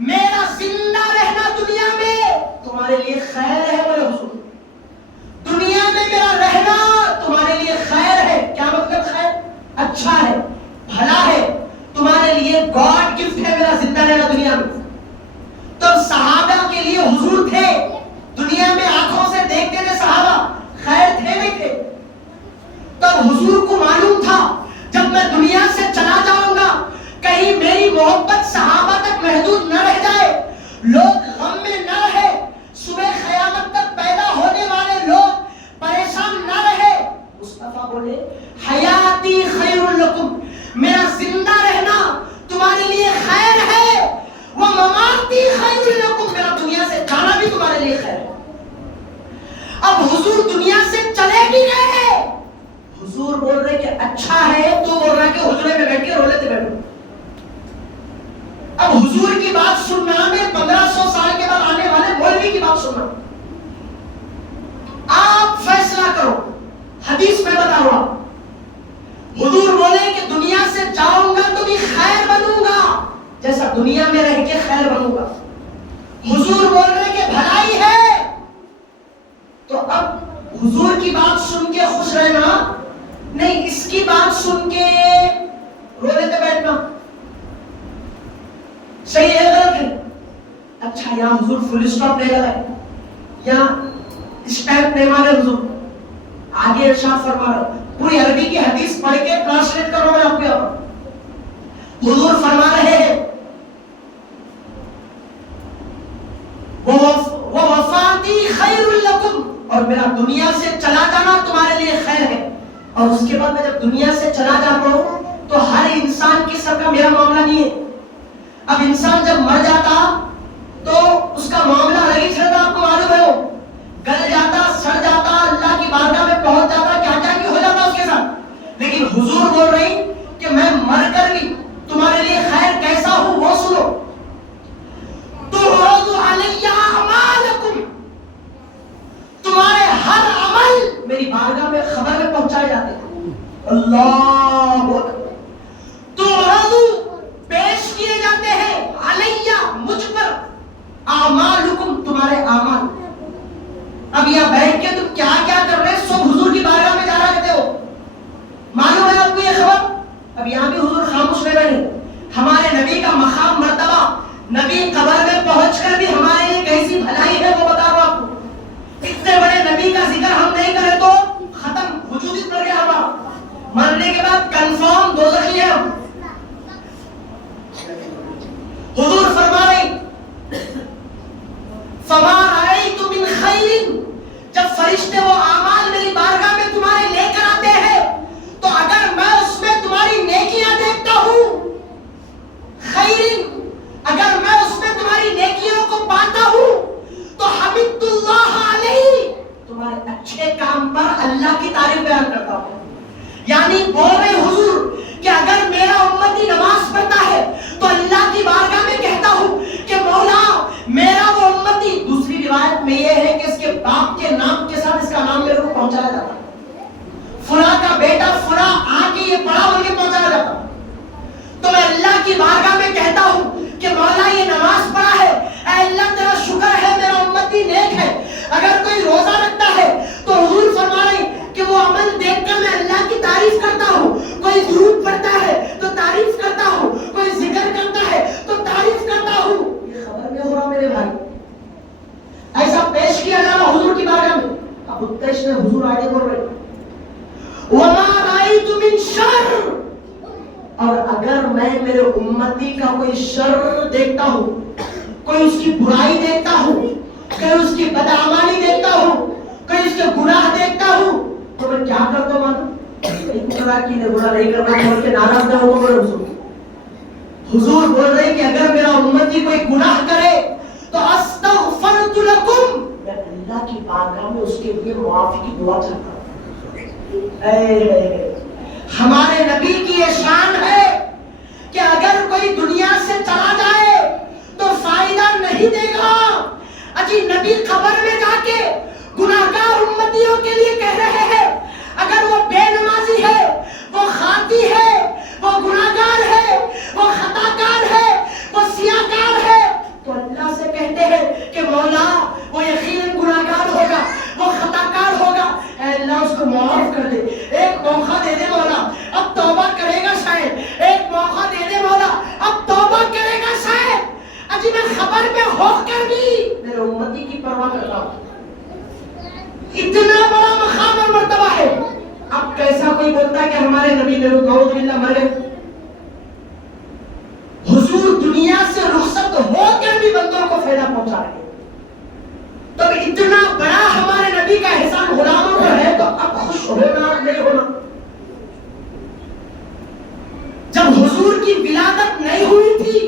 میرا زندہ رہنا دنیا میں تمہارے لیے خیر ہے. بولے حضور دنیا میں میرا رہنا تمہارے لیے خیر ہے. کیا مطلب خیر؟ اچھا ہے، بھلا ہے، تمہارے لیے گاڈ گفٹ ہے میرا زندہ رہنا دنیا میں. تو صحابہ کے لیے حضور تھے، دنیا میں آنکھوں سے دیکھتے تھے صحابہ، خیر تھے نہیں تھے. تب حضور کو معلوم تھا جب میں دنیا سے چلا جاؤں گا کہیں میری محبت صحابہ تک محدود نہ رہ جائے، لوگ غم میں نہ رہے، صبح قیامت تک پیدا ہونے والے لوگ پریشان نہ رہے. مصطفیٰ بولے حیاتی خیر لکم، میرا زندہ رہنا تمہارے لیے خیر ہے، وہ مماتی خیر لکم، میرا دنیا سے جانا بھی تمہارے لیے خیر ہے. اب حضور دنیا سے چلے بھی گئے، حضور بول رہے کہ اچھا ہے، تو بول رہا کہ حجرے میں بیٹھ کے رو لیتے بیٹھو. اب حضور کی بات سننا میں 1500 سال کے بعد آنے والے مولوی کی بات سننا، آپ فیصلہ کرو. حدیث میں بتا رہا ہوں، حضور بولے کہ دنیا سے جاؤں گا تو بھی خیر بنوں گا جیسا دنیا میں رہ کے خیر بنوں گا. حضور بول رہے کہ بھلائی ہے. تو اب حضور کی بات سن کے خوش رہنا نہیں، اس کی بات سن کے رونے پہ بیٹھنا صحیح ہے غلط ہے؟ اچھا یہاں حضور فل اسٹاپ نہیں لگائے، یہاں اسٹیپ نہیں مارے حضور، آگے ارشاد فرما رہے، پوری عربی کی حدیث پڑھ کے ٹرانسلیٹ کر رہا ہوں میں آپ کو یہاں پر۔ حضور فرما رہے ہیں وَوَفَاتِي خَيْرٌ لَكُمْ، اور میرا دنیا سے چلا جانا تمہارے لیے خیر ہے۔ اور اس کے بعد میں جب دنیا سے چلا جاتا ہوں تو ہر انسان کی سب کا میرا معاملہ نہیں ہے۔ اب انسان جب مر جاتا تو اس کا معاملہ الگ ہی چلتا، آپ کو معلوم ہے، وہ گل جاتا، سڑ جاتا، اللہ کی بارگاہ میں پہنچ جاتا، کیا کیا ہو جاتا اس کے ساتھ۔ لیکن حضور بول رہی کہ میں مر کر بھی تمہارے لیے خیر کیسا ہوں وہ سنو۔ تُعْرَضُ عَلَيَّ أَعْمَالُكُمْ، تمہارے ہر عمل میری بارگاہ میں خبر میں پہنچائے جاتے ہیں۔ اللہ اکبر، تُعْرَضُ پیش کیے جاتے ہیں، علیہ مجھ پر، اعمالکم تمہارے اعمال۔ اب یہاں بیٹھ کے تم کیا کیا کر رہے سب حضور کی بارگاہ میں جا رہا کہتے ہو، معلوم ہے آپ کو یہ خبر؟ اب یہاں بھی حضور خاموش نہیں بیٹھے، ہمارے نبی کا مقام مرتبہ، نبی قبر میں پہنچ کر بھی ہمارے لیے کیسی بھلائی ہے وہ بتا رہا ہوں آپ کو۔ اتنے بڑے نبی کا ذکر ہم نہیں کرے تو ختم، وجود ہی کر گیا ہمارا، مرنے کے بعد کنفرم دوزخی ہے ہم۔ حضور فرما رہے فما رأیت من خیر، جب فرشتے وہ اعمال میری بارگاہ میں تمہارے لے کر آتے ہیں تو اگر میں اس میں تمہاری نیکیاں دیکھتا ہوں، خیر، اگر میں اس میں تمہاری نیکیوں کو پاتا ہوں تو حمدت اللہ علیہ، تمہارے اچھے کام پر اللہ کی تعریف بیان کرتا ہوں۔ یعنی بول رہے حضور کہ اگر میرا امتی نماز پڑھتا ہے تو اللہ کی بارگاہ میں کہتا ہوں کہ مولا میرا وہ امتی، دوسری روایت میں یہ ہے کہ اس کے باپ کے نام کے ساتھ اس کا نام میرے کو پہنچایا جاتا، فلاں کا بیٹا فلاں آ کے یہ پڑھا بول کے پہنچایا جاتا، تو میں اللہ کی بارگاہ میں کہتا ہوں کہ مولا یہ نماز پڑھا ہے، اے اللہ تیرا شکر ہے میرا امتی نیک ہے۔ اگر کوئی روزہ رکھتا ہے تو حضور فرما رہے کہ وہ عمل دیکھ کر میں اللہ کی تعریف کرتا ہوں، کوئی درود پڑھتا ہے تو تعریف کرتا ہوں، کوئی ذکر کرتا ہے تو تعریف کرتا ہوں۔ یہ خبر میں ہو رہا میرے بھائی، ایسا پیش کیا جا رہا حضور کی بارگاہ میں۔ اب اتش نے حضور آگے بول رہے وَمَا رَأَيْتُ مِن شَرٍّ، اور اگر میں میرے امتی کا کوئی شر دیکھتا ہوں، کوئی اس کی برائی دیکھتا ہوں، کوئی اس کی بدعمالی دیکھتا ہوں، کوئی اس کے گناہ دیکھتا ہوں، تو میں کیا کرتا ہوں معلوم؟ گناہ کی گناہ نہیں کرنا بول کے ناراض نہ ہو میرے حضور بول رہے کہ اگر میرا امتی کوئی گناہ کرے تو استغفرت لکم، میں اللہ کی بارگاہ میں اس کے لیے معافی کی دعا چاہتا ہوں۔ ہمارے نبی کی یہ شان ہے کہ اگر کوئی دنیا سے چلا جائے تو فائدہ نہیں دے گا۔ اجی نبی قبر میں جا کے گناہگار امتیوں کے لیے کہہ رہے ہیں اگر وہ بے نمازی ہے، وہ خاطی ہے، وہ گناہگار ہے، وہ خطا کار ہے، وہ سیاہ کار ہے، تو اللہ سے کہتے ہیں کہ مولا وہ یقیناً گناہگار ہوگا، وہ خطا کار ہوگا، اے اللہ اس کو معاف کر دے، ایک موقع دے دے مولا، اب توبہ کرے گا شاید، ایک موقع دے دے مولا، اب توبہ کرے گا شاید۔ اجی میں خبر میں ہو کر بھی میرے امتی کی پرواہ کرتا ہوں، اتنا بڑا مقام اور مرتبہ ہے۔ اب کیسا کوئی بولتا ہے کہ ہمارے نبی میرے نعوذ باللہ مرے، حضور دنیا سے رخصت ہو کر بھی بندوں کو فائدہ پہنچا رہے ہیں، تو اتنا بڑا ہمارے نبی کا احسان غلاموں پر ہے، تو اب خوش ہونا نہیں ہونا۔ جب حضور کی ولادت نہیں ہوئی تھی،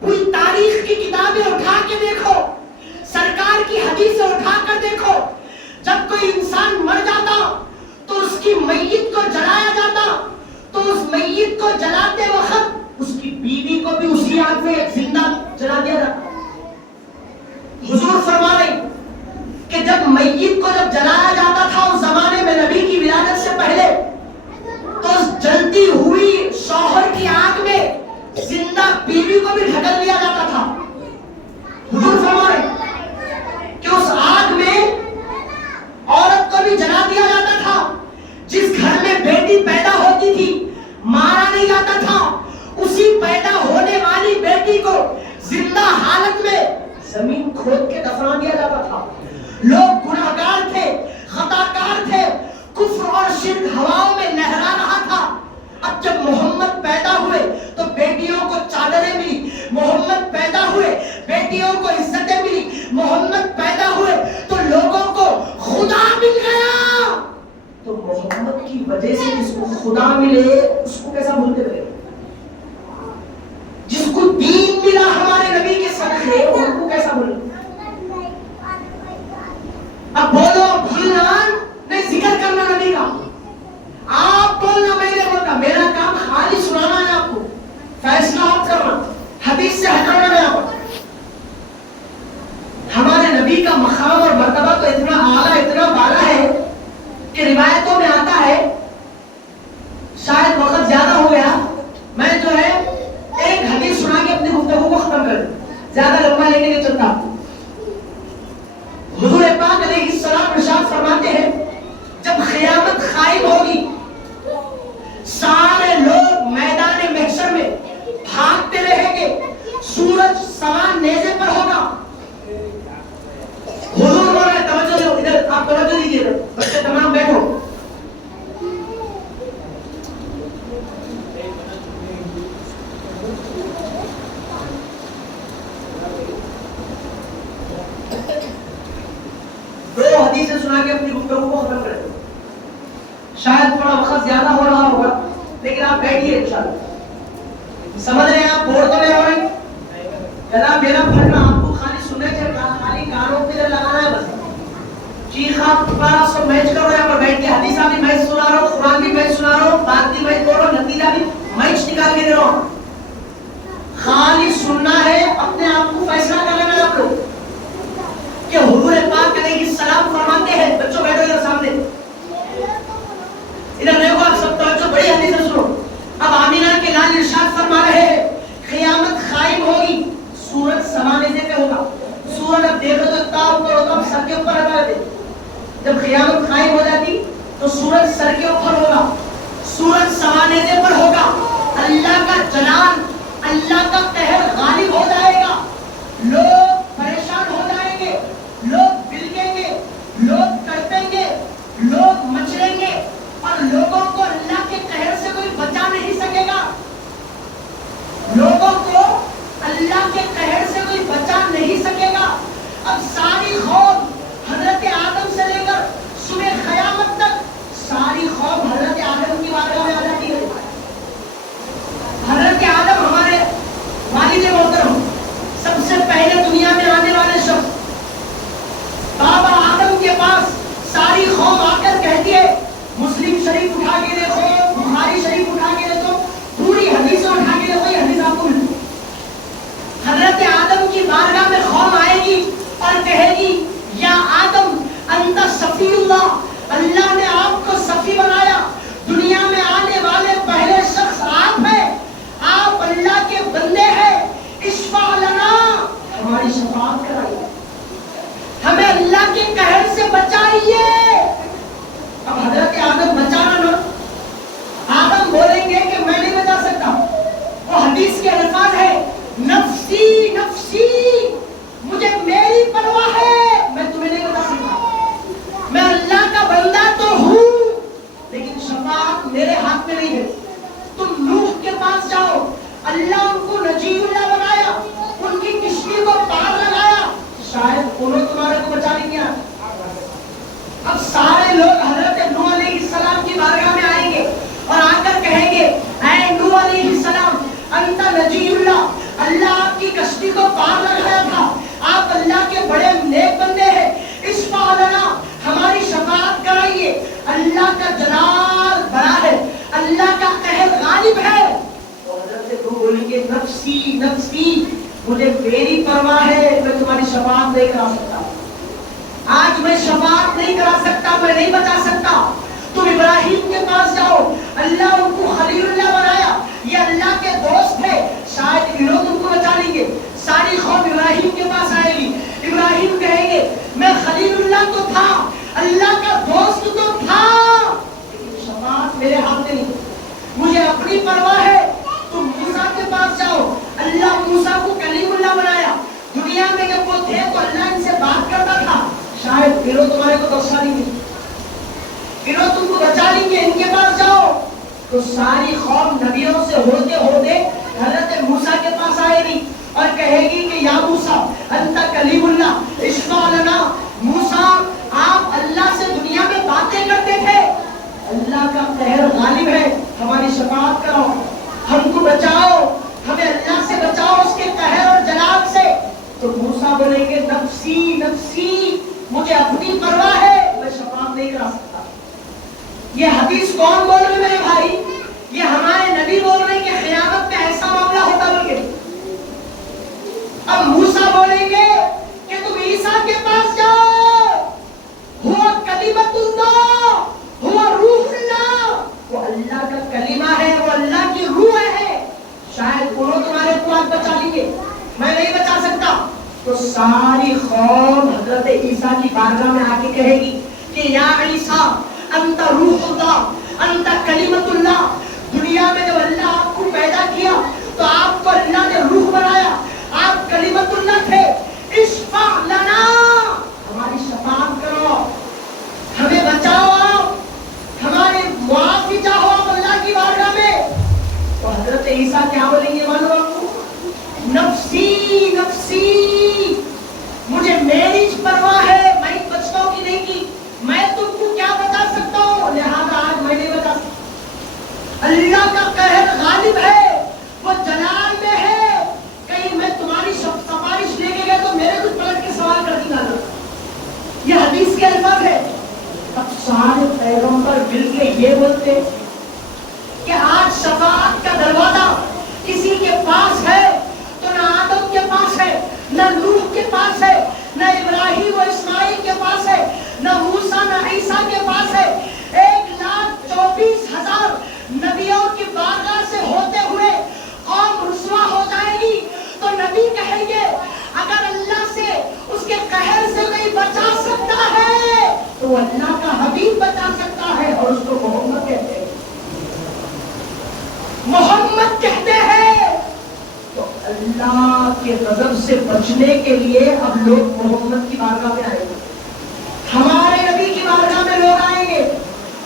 پوری تاریخ کی کتابیں اٹھا کے دیکھو، سرکار کی حدیثیں اٹھا کر دیکھو، جب کوئی انسان مر جاتا تو اس کی میت کو جلایا جاتا، تو اس میت کو جلاتے وقت اس کی بیوی کو بھی اسی آگ میں زندہ جلا دیا جاتا۔ حضور فرما رہے کہ جب میت کو جب جلایا جاتا تھا اس زمانے میں نبی کی ولادت سے پہلے، تو اس جلتی ہوئی شوہر کی آگ میں زندہ بیوی کو بھی ڈھکل دیا جاتا تھا۔ حضور فرما رہے کہ اس آگ میں اور ملے اس کو کیسا بھولتے رہے؟ جس کو دین ملا ہمارے نبی کے صدقے ان کو کیسا بھولے؟ اب بولو بھولنا نہیں، ذکر کرنا نبی کا. آپ بولنا میں نے بولتا، میرا کام خالی سنانا ہے آپ کو، فیصلہ آپ کرنا، حدیث سے ہٹانا ہے آپ. ہمارے نبی کا مقام اور مرتبہ تو اتنا اعلیٰ اتنا بالا ہے کہ روایتوں میں آتا ہے، شاید وقت زیادہ ہو گیا، میں جو ہے ایک حدیث سنا کے اپنی گفتگو کو ختم کر دوں، زیادہ لمبا لے کے نہیں چلتا. حضور پاک علیہ السلام ارشاد فرماتے ہیں جب قیامت قائم ہوگی سارے لوگ میدان محشر میں بھاگتے رہیں گے، سورج سوا نیزے پر ہوگا. حضور بول رہے ہیں توجہ دو، ادھر آپ توجہ دیجیے، بچے تمام بیٹھو. دو حدیثیں سنا کے اپنی گفتگو کو ختم کر دو. شاید تھوڑا وقت زیادہ ہو رہا ہوگا لیکن آپ بیٹھیے انشاءاللہ. سمجھ رہے ہیں آپ؟ بور تو نہیں ہو رہے؟ کہنا میرا پڑھنا آپ کو خالی سننے کے خالی کانوں پہ لگانا ہے بس. چیخا پکارا سب میچ کرو، یہاں پر بیٹھ کے حدیثہ بھی میچ سنا رہا ہوں، قرآن بھی میچ سنا رہا ہوں، بات بھی میچ بول رہا ہوں، نتیجہ بھی میچ نکال کے دے رہا ہوں. خالی سننا ہے، اپنے آپ کو فیصلہ کر لینا ہے آپ لوگ کہ حضور پاک علیہ السلام فرماتے ہیں. بچوں بیٹھو ادھر سامنے، ادھر دیکھو آپ سب توجہ، بڑی حدیث سنو. اب آمینہ کے لال ارشاد فرما رہے ہیں قیامت قائم ہوگی، سورج سوا نیزے پہ ہوگا. سورج اب دیکھو تو اتنا اوپر ہوتا، اب سر کے اوپر رہتا ہے. جب قیامت قائم ہو جاتی تو سورج سر کے اوپر ہوگا، سورج سوا نیزے پر ہوگا. اللہ کا جلال، اللہ کا قہر غالب ہو جائے گا. لوگ پریشان ہو جائیں گے، لوگ بلکیں گے، لوگ تڑپیں گے، لوگ مچلیں گے، اور لوگوں کو اللہ کے قہر سے کوئی بچا نہیں سکے گا. لوگوں کو اللہ کے قہر سے کوئی بچا نہیں سکے گا. اب ساری قوم حضرت آدم سے لے کر صبح قیامت تک ساری قوم حضرت آدم کی بارگاہ میں آ جاتی ہے. حضرت آدم ہمارے والد محترم، سب سے پہلے دنیا میں آنے والے شخص، بابا آدم کے پاس ساری قوم آ کر کہتی ہے، مسلم شریف اٹھا کے دیکھو، بخاری شریف اٹھا کے دیکھو، پوری حدیثیں اٹھا کے دیکھو، یہ حدیث آپ کو ملتی. حضرت آدم کی بارگاہ میں قوم آئے گی اور کہے گی یا آدم انت صفی اللہ، اللہ نے آپ کو صفی بنایا، دنیا میں آنے والے پہلے شخص آپ ہیں، آپ اللہ کے بندے ہیں، اشفع لنا، ہماری شفاعت کرائیے، ہمیں اللہ کے قہر سے بچائیے. اب حضرت آدم بچانا نا، آدم بولیں گے کہ میں نہیں بچا سکتا. وہ حدیث کے الفاظ ہے نفسی نفسی، مجھے میری پرواہ ہے، میں تمہیں نہیں بتا سکتا، میں اللہ کا بندہ تو ہوں لیکن شفاعت میرے ہاتھ میں نہیں ہے. تم نوح کے پاس جاؤ، اللہ ان کو نجی اللہ بنایا، ان کی کشتی کو پار لگایا، شاید انہوں تمہارے کو بچا نہیں کیا. اب سارے لوگ حضرت نوح علیہ السلام کی بارگاہ میں آئیں گے اور آ کر کہیں گے اے نوح علیہ السلام انت نجی اللہ، اللہ آپ کی کشتی کو پار لگایا تھا، آپ اللہ کے بڑے نیک بندے ہیں، اشفع لنا، ہماری شفاعت کرائیے. اللہ کا جلال بڑا ہے، اللہ کا قہر غالب ہے. تو حضرت نوح بولیں گے نفسی نفسی، مجھے میری پرواہ ہے، میں تمہاری شفاعت نہیں کرا سکتا. آج میں شفاعت نہیں کرا سکتا، میں نہیں بچا سکتا. تم ابراہیم کے پاس جاؤ، اللہ ان کو خلیل اللہ بنایا، یہ اللہ کے دوست ہے، شاید یہ لوگ ان کو بچا لیں گے. ساری قوم ابراہیم کے پاس آئے گی، ابراہیم کہیں گے میں خلیل اللہ تو تھا، اللہ کا دوست تو تھا لیکن شفاعت میرے ہاتھ میں نہیں، مجھے اپنی پرواہ ہے. تم موسیٰ کے پاس جاؤ، اللہ موسیٰ کو کلیم اللہ بنایا، دنیا میں جب وہ تھے تو اللہ ان سے بات کرتا تھا، شاید یہ لوگ تمہارے کو بخشا لیں گے، یہ لوگ تم کو بچا لیں گے. ان کے پاس جاؤ. تو ساری قوم نبیوں سے ہوتے ہوتے حضرت موسیٰ کے پاس آئے گی اور کہے گی کہ یا موسیٰ انت کلیم اللہ اشفع لنا. موسیٰ آپ اللہ سے دنیا میں باتیں کرتے تھے، اللہ کا قہر غالب ہے، ہمارے لاکھ بچا لیں گے، میں نہیں بچا سکتا. تو ساری قوم حضرت عیسیٰ کی بارگاہ میں آ کے کہے گی کہ یا عیسیٰ انت روح اللہ انت کلمت اللہ. دنیا میں جب اللہ آپ کو پیدا کیا تو آپ کو اللہ نے روح بنایا، آپ کلمت اللہ تھے. اشفع لنا، ہماری شفاعت کرو، ہمیں بچاؤ، ہمارے معافی چاہو آپ اللہ کی بارگاہ میں. تو حضرت عیسیٰ کیا بولیں گے معلوم آپ کو؟ نفسی نفسی، مجھے میری پرواہ ہے، میں بچتاؤں کی نہیں کی، میں تم کو کیا بتا سکتا ہوں، لہذا آج میں نہیں بتا سکتا. اللہ کا قہر غالب ہے، وہ جلال میں ہے. کہیں میں تمہاری سفارش لے کے گیا تو میرے کچھ پلٹ کے سوال کر دیں گا. یہ حدیث کے الفاظ ہے. اب سارے پیغمبر مل کے یہ بولتے کہ آج شفاعت کا دروازہ کسی کے پاس ہے تو نہ آدم کے پاس ہے، نہ نوح کے پاس ہے، نہ ابراہیم و اسماعیل کے پاس ہے، نہ موسیٰ نہ عیسیٰ کے پاس ہے. 1,24,000 نبیوں کی بارگاہ سے ہوتے ہوئے قوم رسوا ہو جائے گی تو نبی کہیں گے اگر اللہ سے اس کے قہر سے کوئی بچا سکتا ہے تو وہ اللہ کا حبیب بچا سکتا ہے، اور اس کو محمد کہتے ہیں. محمد کہتے ہیں. تو اللہ کے غضب سے بچنے کے لیے اب لوگ محمد کی بارگاہ میں آئیں گے، ہمارے نبی کی بارگاہ میں لوگ آئیں گے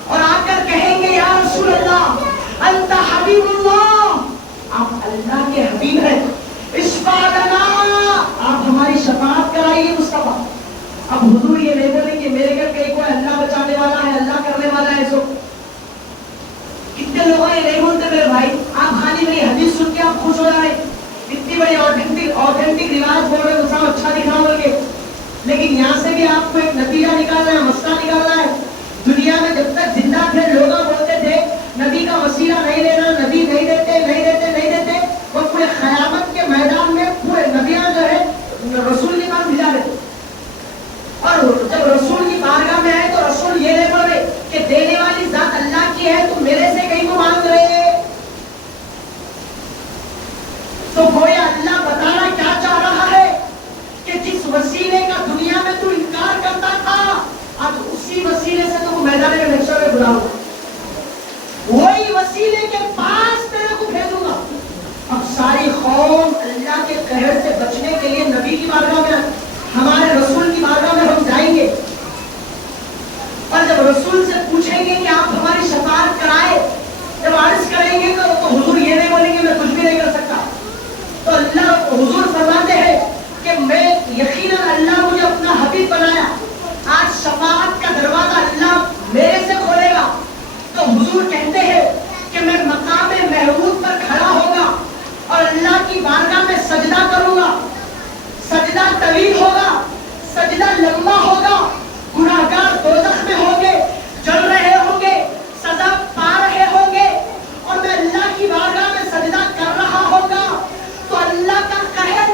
اور آ کر کہیں گے یا رسول اللہ انت حبیب اللہ، آپ اللہ کے حبیب ہیں. اشفع لنا، آپ ہماری شفاعت کرائیے مصطفیٰ. اب حضور یہ نہیں بولیں کہ میرے گھر کہیں کوئی اللہ بچانے والا ہے، اللہ کرنے والا ہے. سو کتنے لوگ یہ نہیں بولتے میرے بھائی، آپ خالی میری حدیث سن کے آپ خوش ہو جائیں، اتنی بڑی آتھینٹک روایت بول رہے تو اچھا دکھ رہا بول کے، لیکن یہاں سے بھی آپ کو ایک نتیجہ نکالنا ہے، مسئلہ نکالنا ہے. دنیا میں جب تک زندہ تھے لوگ بولتے تھے نبی کا وسیلہ نہیں لینا، نبی نہیں دیتے نہیں دیتے نہیں دیتے، اور پورے قیامت کے میدان میں پورے نبیاں جو ہے رسول کے پاس بھیجا رہے. اور جب رسول کی بارگاہ میں آئے تو رسول یہ نہیں بول رہے کہ دینے والی ذات اللہ کی ہے تو میرے سے کہیں کو مانگ رہے ہیں. تو گویا اللہ بتانا کیا چاہ رہا ہے کہ جس وسیلے کا دنیا میں تو انکار کرتا تھا اب اسی وسیلے سے تو میدان محشر میں بلاؤ، وہی وسیلے کے پاس تیرے کو بھیجوں گا. اب ساری قوم اللہ کے قہر سے بچنے کے لیے نبی کی بارگاہ میں، ہمارے رسول کی بارگاہ میں ہم جائیں گے، اور جب رسول سے پوچھیں گے کہ آپ ہماری شفاعت کرائے، جب عرض کریں گے تو حضور یہ نہیں بولیں گے میں کچھ بھی نہیں کر سکتا. تو اللہ حضور فرماتے ہیں کہ میں یقیناً اللہ مجھے اپنا حبیب بنایا، آج شفاعت کا دروازہ اللہ میرے سے کھولے گا. تو حضور کہتے ہیں کہ میں مقام محمود پر کھڑا ہوگا اور اللہ کی بارگاہ میں سجدہ کروں گا. سجدہ طویل ہوگا، سجدہ لمبا ہوگا، گناہگار دوزخ میں ہوں گے، جل رہے ہوں گے، سزا پا رہے ہوں گے، اور میں اللہ کی بارگاہ میں سجدہ کر رہا ہوگا تو اللہ کا قہر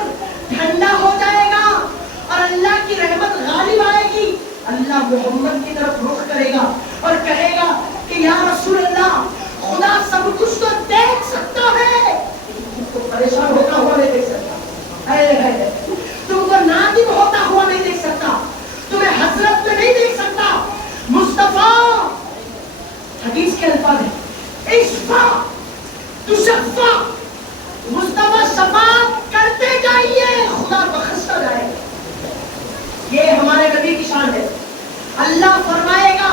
ٹھنڈا ہو جائے گا اور اللہ کی رحمت غالب آئے گی. اللہ محمد کی طرف رخ کرے گا اور کہے گا کہ یا رسول اللہ خدا سب کچھ تو دیکھ سکتا ہے، تم کو پریشان ہوتا ہوا نہیں دیکھ سکتا، تم کو نادم ہوتا ہوا نہیں دیکھ سکتا، تمہیں حسرت میں نہیں دیکھ سکتا. مصطفیٰ حدیث کے الفاظ ہیں اشفع تشفع، مصطفیٰ شفاعت کرتے جائیے خدا بخشتا جائے گا. یہ ہمارے نبی کی شان ہے. اللہ فرمائے گا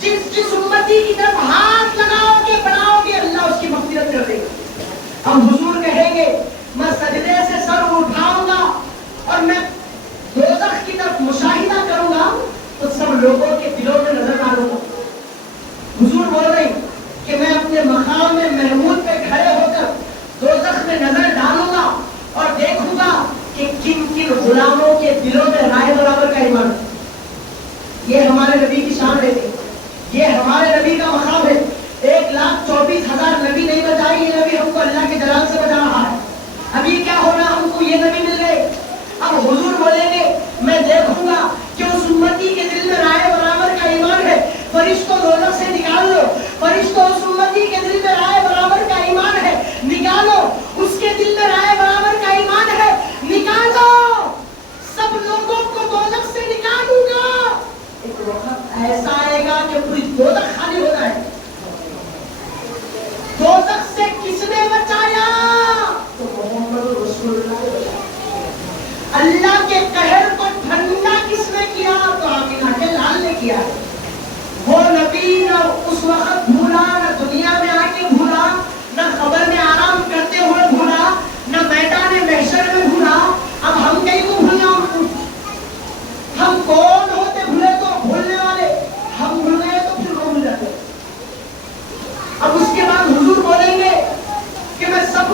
جس امتی کی طرف ہاتھ لگاؤ گے بناؤ گے اللہ اس کی مغفرت کر دے گا. اب حضور کہیں گے میں سجدے سے سر اٹھاؤں گا اور میں دوزخ کی طرف مشاہدہ کروں گا تو سب لوگوں کے دلوں میں نظر ڈالوں گا. حضور بول رہے ہیں کہ میں اپنے مقام محمود پہ کھڑے ہو کر دوزخ میں نظر ڈالوں گا اور دیکھوں گا کہ کن کن غلاموں کے دلوں میں رائے برابر کا ایمان. یہ ہمارے نبی کی شان ہے، یہ ہمارے نبی کا مقام ہے. 1,24,000 نبی نہیں بچائے، یہ نبی ہم کو اللہ کے جلال سے بچا رہا ہے. ابھی کیا ہونا، ہم کو یہ نبی مل گئے. اب حضور بولیں گے میں دیکھوں گا کہ اس امتی کے دل میں رائے برابر کا ایمان ہے، فرشتوں دوزخ سے نکال لو، فرشتوں اس امتی کے دل میں رائے برابر کا ایمان ہے نکالو، اس کے دل میں رائے برابر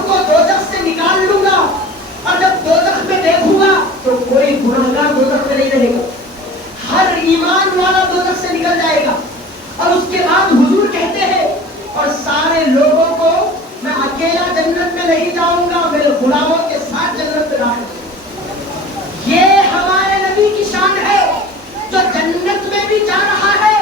کو دوزخ سے نکال لوں گا، اور جب دوزخ میں دیکھوں گا تو کوئی گنہگار دوزخ میں نہیں رہے گا، ہر ایمان والا دوزخ سے نکل جائے گا۔ اور اس کے بعد حضور کہتے ہیں اور سارے لوگوں کو میں اکیلا جنت میں نہیں جاؤں گا، میرے غلاموں کے ساتھ جنت میں داخل۔ یہ ہمارے نبی کی شان ہے، جو جنت میں بھی جا رہا ہے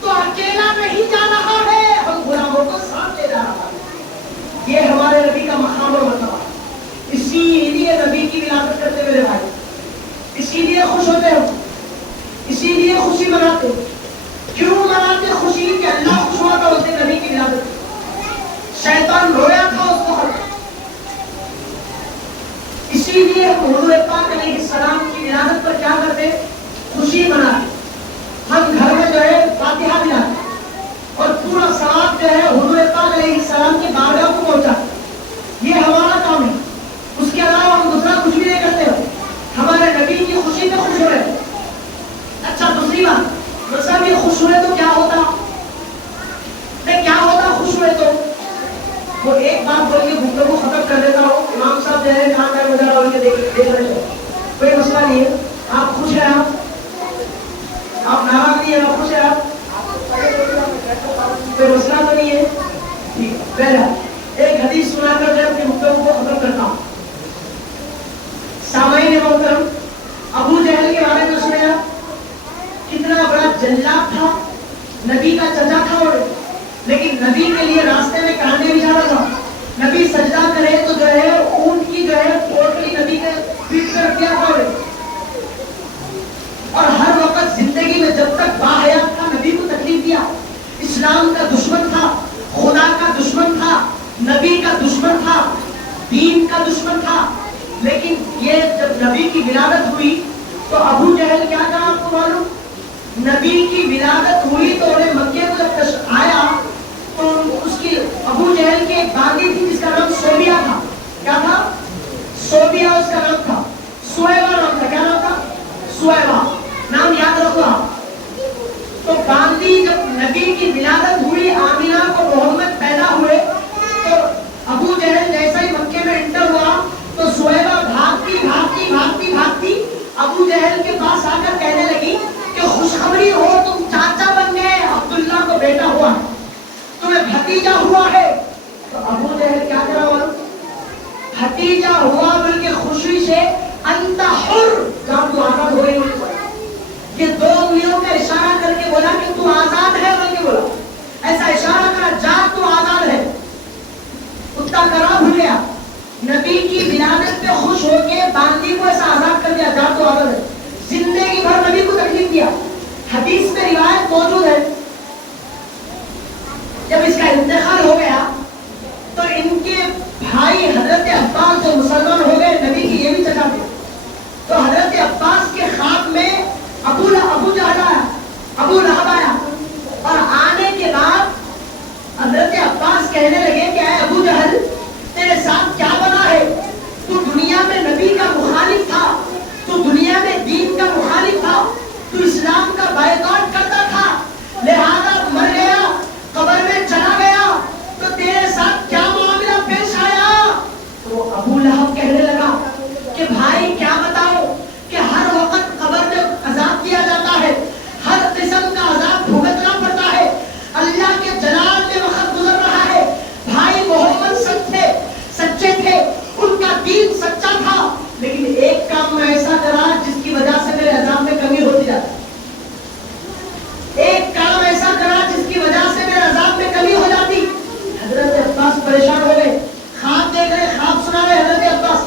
تو اکیلا نہیں جا رہا ہے، ہم غلاموں کو ساتھ لے جا رہا ہے۔ یہ ہمارے نبی کا مقام و مرتبہ، اسی لیے نبی کی ولادت کرتے میرے بھائی، اسی لیے خوش ہوتے ہو، اسی لیے خوشی مناتے۔ کیوں مناتے خوشی؟ کہ اللہ خوش ہوا تھا اس نے نبی کی ولادت، شیطان رویا تھا اس وقت، اسی لیے حضور پاک علیہ السلام کی ولادت پر کیا کرتے؟ خوشی مناتے۔ ہم گھر میں جو ہے فاتحہ دلاتے اور پورا ثواب جو ہے حضور پاک علیہ السلام کی بارگاہ کو پہنچاتے، یہ ہمارا کام ہے۔ اس کے علاوہ ہم دوسرا کچھ بھی نہیں کرتے ہو، ہمارے نبی کی خوشی میں خوش ہوئے۔ اچھا دوسری بات، مطلب یہ خوش ہوئے تو کیا ہوتا؟ کیا ہوتا خوش ہوئے تو؟ وہ ایک بات بول کے گفتگو ختم کر دیتا ہوں، امام صاحب جو ہے جہاں تک مجھے بول کے دیکھ رہے ہیں، کوئی مسئلہ نہیں ہے، آپ خوش ہیں، آپ ناراض نہیں ہیں، آپ خوش ہیں، آپ کوئی مسئلہ تو نہیں ہے؟ ٹھیک ہے، پہلا ایک حدیث سنا کر میں اپنی گفتگو کو ختم کرتا ہوں۔ سامعین محترم، ابو جہل کے بارے میں سنیا، کتنا بڑا جلاد تھا، نبی کا چچا تھا، اور لیکن نبی کے لیے راستے میں کہانے بھی جا رہا تھا، نبی سجدہ کرے تو جو ہے اونٹ کی جو ہے پوٹلی نبی کے پیٹ پہ رکھ دیا تھا، اور ہر وقت زندگی میں جب تک باحیات تھا نبی کو تکلیف دیا، اسلام کا دشمن تھا، خدا کا دشمن تھا، نبی کا دشمن تھا، دین کا دشمن تھا۔ لیکن یہ جب نبی کی ولادت ہوئی تو ابو جہل کیا کہا آپ کو معلوم؟ نبی کی ولادت ہوئی تو انہیں مکے کو جب آیا تو اس کی ابو جہل کی ایک باندھی تھی جس کا نام سوبیا تھا۔ کیا تھا؟ سوبیا اس کا نام تھا، سویبا نام تھا۔ کیا نام تھا؟ سویبا، نام یاد رکھو آپ۔ تو باندھی جب نبی کی ولادت ہوئی، آمینہ کو محمد پیدا ہوئے، تو ابو جہل جیسا ہی مکے میں انٹر ہوا تو سویبا بھاگتی بھاگتی بھاگتی بھاگتی ابو جہل کے پاس آ کر کہنے لگی کہ خوشخبری ہو، تم چاچا بن گئے، عبداللہ کو بیٹا ہوا، تمہیں بھتیجا ہوا ہے۔ تو ابو جہل کیا کرا ہوا؟ بھتیجا ہوا بول کے خوشی سے انت حر، جب تو آزاد ہو گئی، یہ دو انگلیوں کا اشارہ کر کے بولا کہ تو آزاد ہے، بول کے بولا، ایسا اشارہ کرا جا تو آزاد ہے۔ کتا کرا بھول گیا، نبی کی ولادت پہ خوش ہو کے باندھی کو ایسا آزاد کر دیا، جا تو آزاد ہے۔ زندگی بھر نبی کو تکلیف دیا۔ حدیث میں روایت موجود ہے، جب اس کا انتقال ہو گیا تو ان کے بھائی حضرت عباس جو مسلمان ہو گئے، نبی کی یہ بھی چچا تھے، تو حضرت عباس کے خواب میں ابو جہل آیا، ابو لہب آیا، اور آنے کے بعد حضرت عباس کہنے لگے کہ اے ابو جہل، تیرے ساتھ کیا بنا ہے؟ تو دنیا میں نبی کا مخالف تھا، تو دنیا میں دین کا مخالف تھا، تو اسلام کا بائیکاٹ کرتا تھا، لہذا مر گیا، قبر میں چلا گیا، تو تیرے ساتھ کیا معاملہ پیش آیا؟ تو ابو لہب کہنے لگا کہ بھائی کیا بتاؤ کہ ہر وقت قبر میں عذاب کیا جاتا ہے، ہر قسم کا عذاب بھگتنا پڑتا ہے، اللہ کے جلال میں وقت گزر رہا ہے۔ بھائی محمد سچے تھے، ان کا دین سچا تھا، لیکن ایک کام میں ایسا کرا جس کی وجہ سے میرے عذاب میں کمی ہوتی جاتی، ایک کام ایسا کرا جس کی وجہ سے میرے عذاب میں کمی ہو جاتی۔ حضرت عباس پریشان ہو گئے، خواب دیکھ رہے، خواب سنا رہے، حضرت عباس